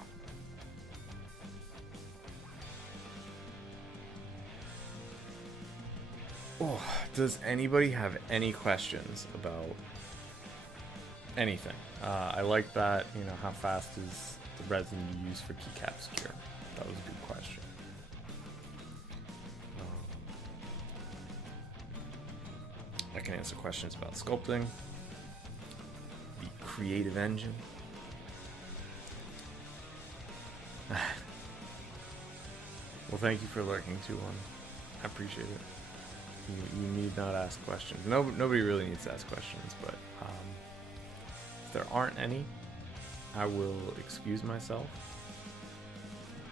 Oh, does anybody have any questions about anything? I like that, how fast is the resin you use for keycaps cure? That was a good question. I can answer questions about sculpting, the creative engine. Well, thank you for lurking too, I appreciate it. You need not ask questions. Nobody really needs to ask questions, but if there aren't any, I will excuse myself.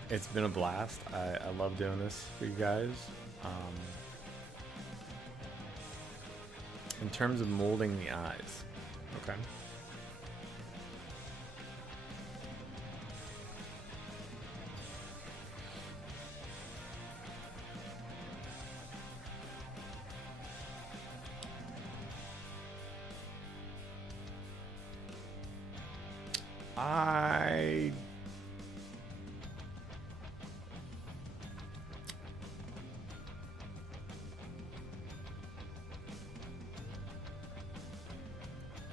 It's been a blast. I love doing this for you guys. In terms of molding the eyes, okay?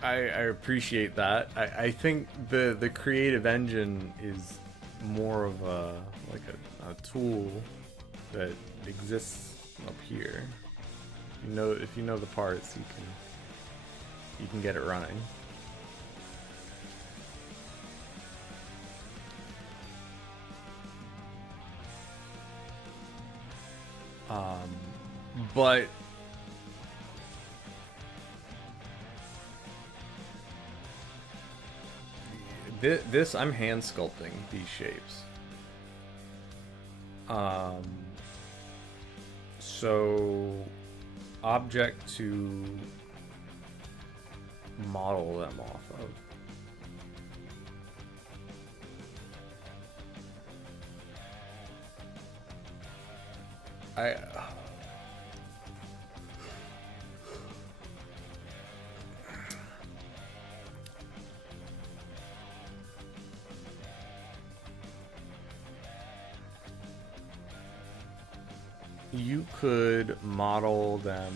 I appreciate that. I think the creative engine is more of a like a tool that exists up here. If you know the parts, you can get it running. But this I'm hand sculpting these shapes. So object to model them off of. You could model them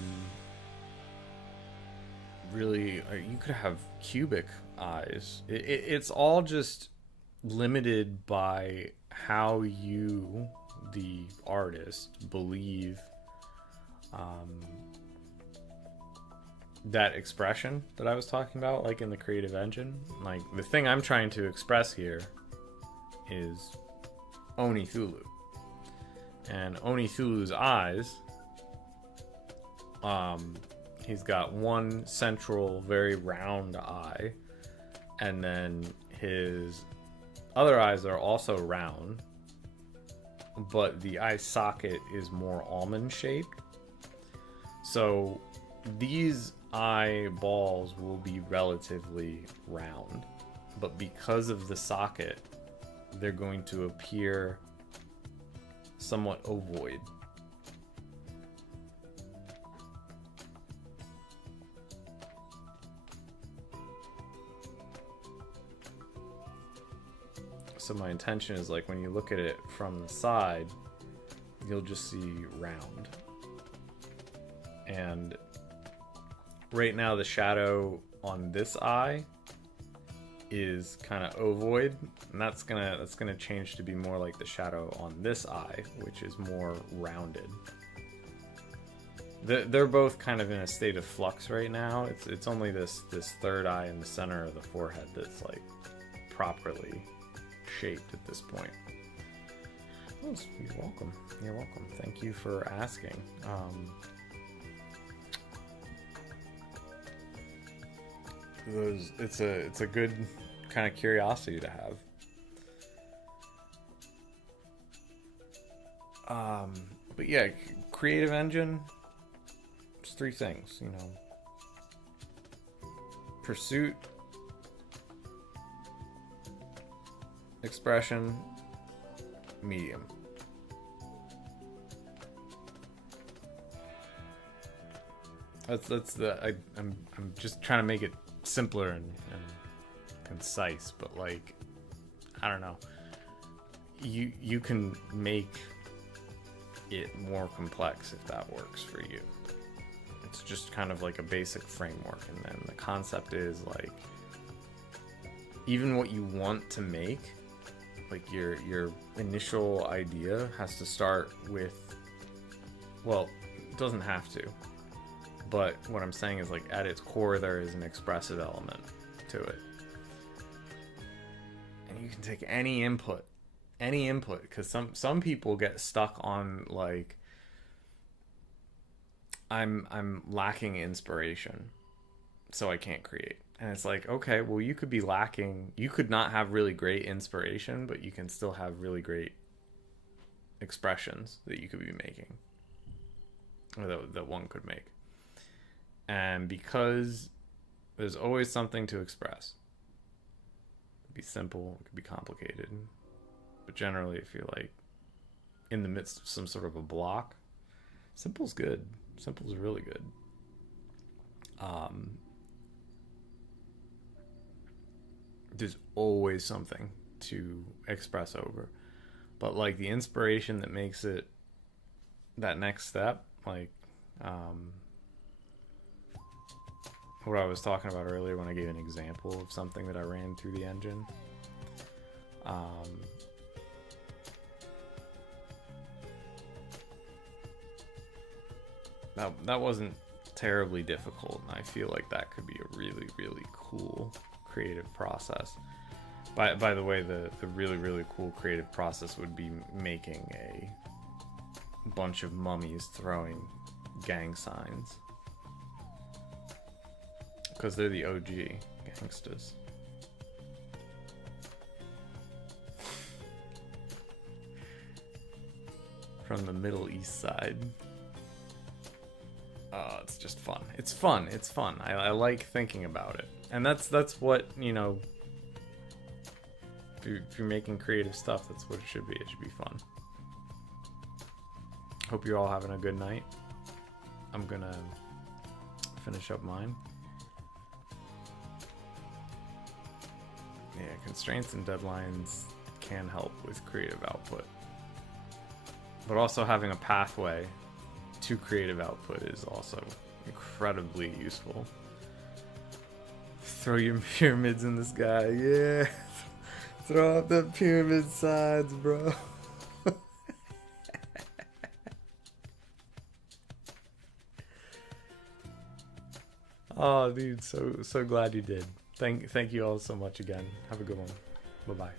really, you could have cubic eyes. It's all just limited by how you, the artist, believe that expression that I was talking about, like in the creative engine. Like the thing I'm trying to express here is Oni Thulu. And Oni Thulu's eyes, he's got one central, very round eye, and then his other eyes are also round, but the eye socket is more almond shaped. So these eyeballs will be relatively round, but because of the socket, they're going to appear somewhat ovoid. So my intention is, like, when you look at it from the side, you'll just see round. And right now the shadow on this eye is kind of ovoid, and that's gonna change to be more like the shadow on this eye, which is more rounded. They're both kind of in a state of flux right now. It's only this third eye in the center of the forehead that's like properly shaped at this point. Oh, you're welcome. You're welcome. Thank you for asking. It's a good kind of curiosity to have. But yeah, creative engine, it's three things, you know. Pursuit, expression, medium. I'm just trying to make it simpler and concise, but like, I don't know, you can make it more complex if that works for you. It's just kind of like a basic framework, and then the concept is like, even what you want to make, like your initial idea has to start with, well, it doesn't have to, but what I'm saying is, like, at its core there is an expressive element to it. And you can take any input, because some people get stuck on, like, I'm lacking inspiration, so I can't create. And it's like, okay, well, you could not have really great inspiration, but you can still have really great expressions that you could be making, or that one could make. And because there's always something to express, it could be simple, it could be complicated, but generally, if you're like in the midst of some sort of a block, simple's good. Simple's really good. There's always something to express over, but like the inspiration that makes it that next step, like what I was talking about earlier when I gave an example of something that I ran through the engine. That wasn't terribly difficult, and I feel like that could be a really, really cool creative process. By the way, the really, really cool creative process would be making a bunch of mummies throwing gang signs. Because they're the OG gangsters. From the Middle East side. It's just fun. It's fun. It's fun. I like thinking about it. And that's what, you know, if you're making creative stuff, that's what it should be. It should be fun. Hope you're all having a good night. I'm gonna finish up mine. Yeah, constraints and deadlines can help with creative output. But also having a pathway to creative output is also incredibly useful. Throw your pyramids in the sky, yeah. Throw up the pyramid sides, bro. Oh, dude, so glad you did. Thank you all so much again. Have a good one. Bye-bye.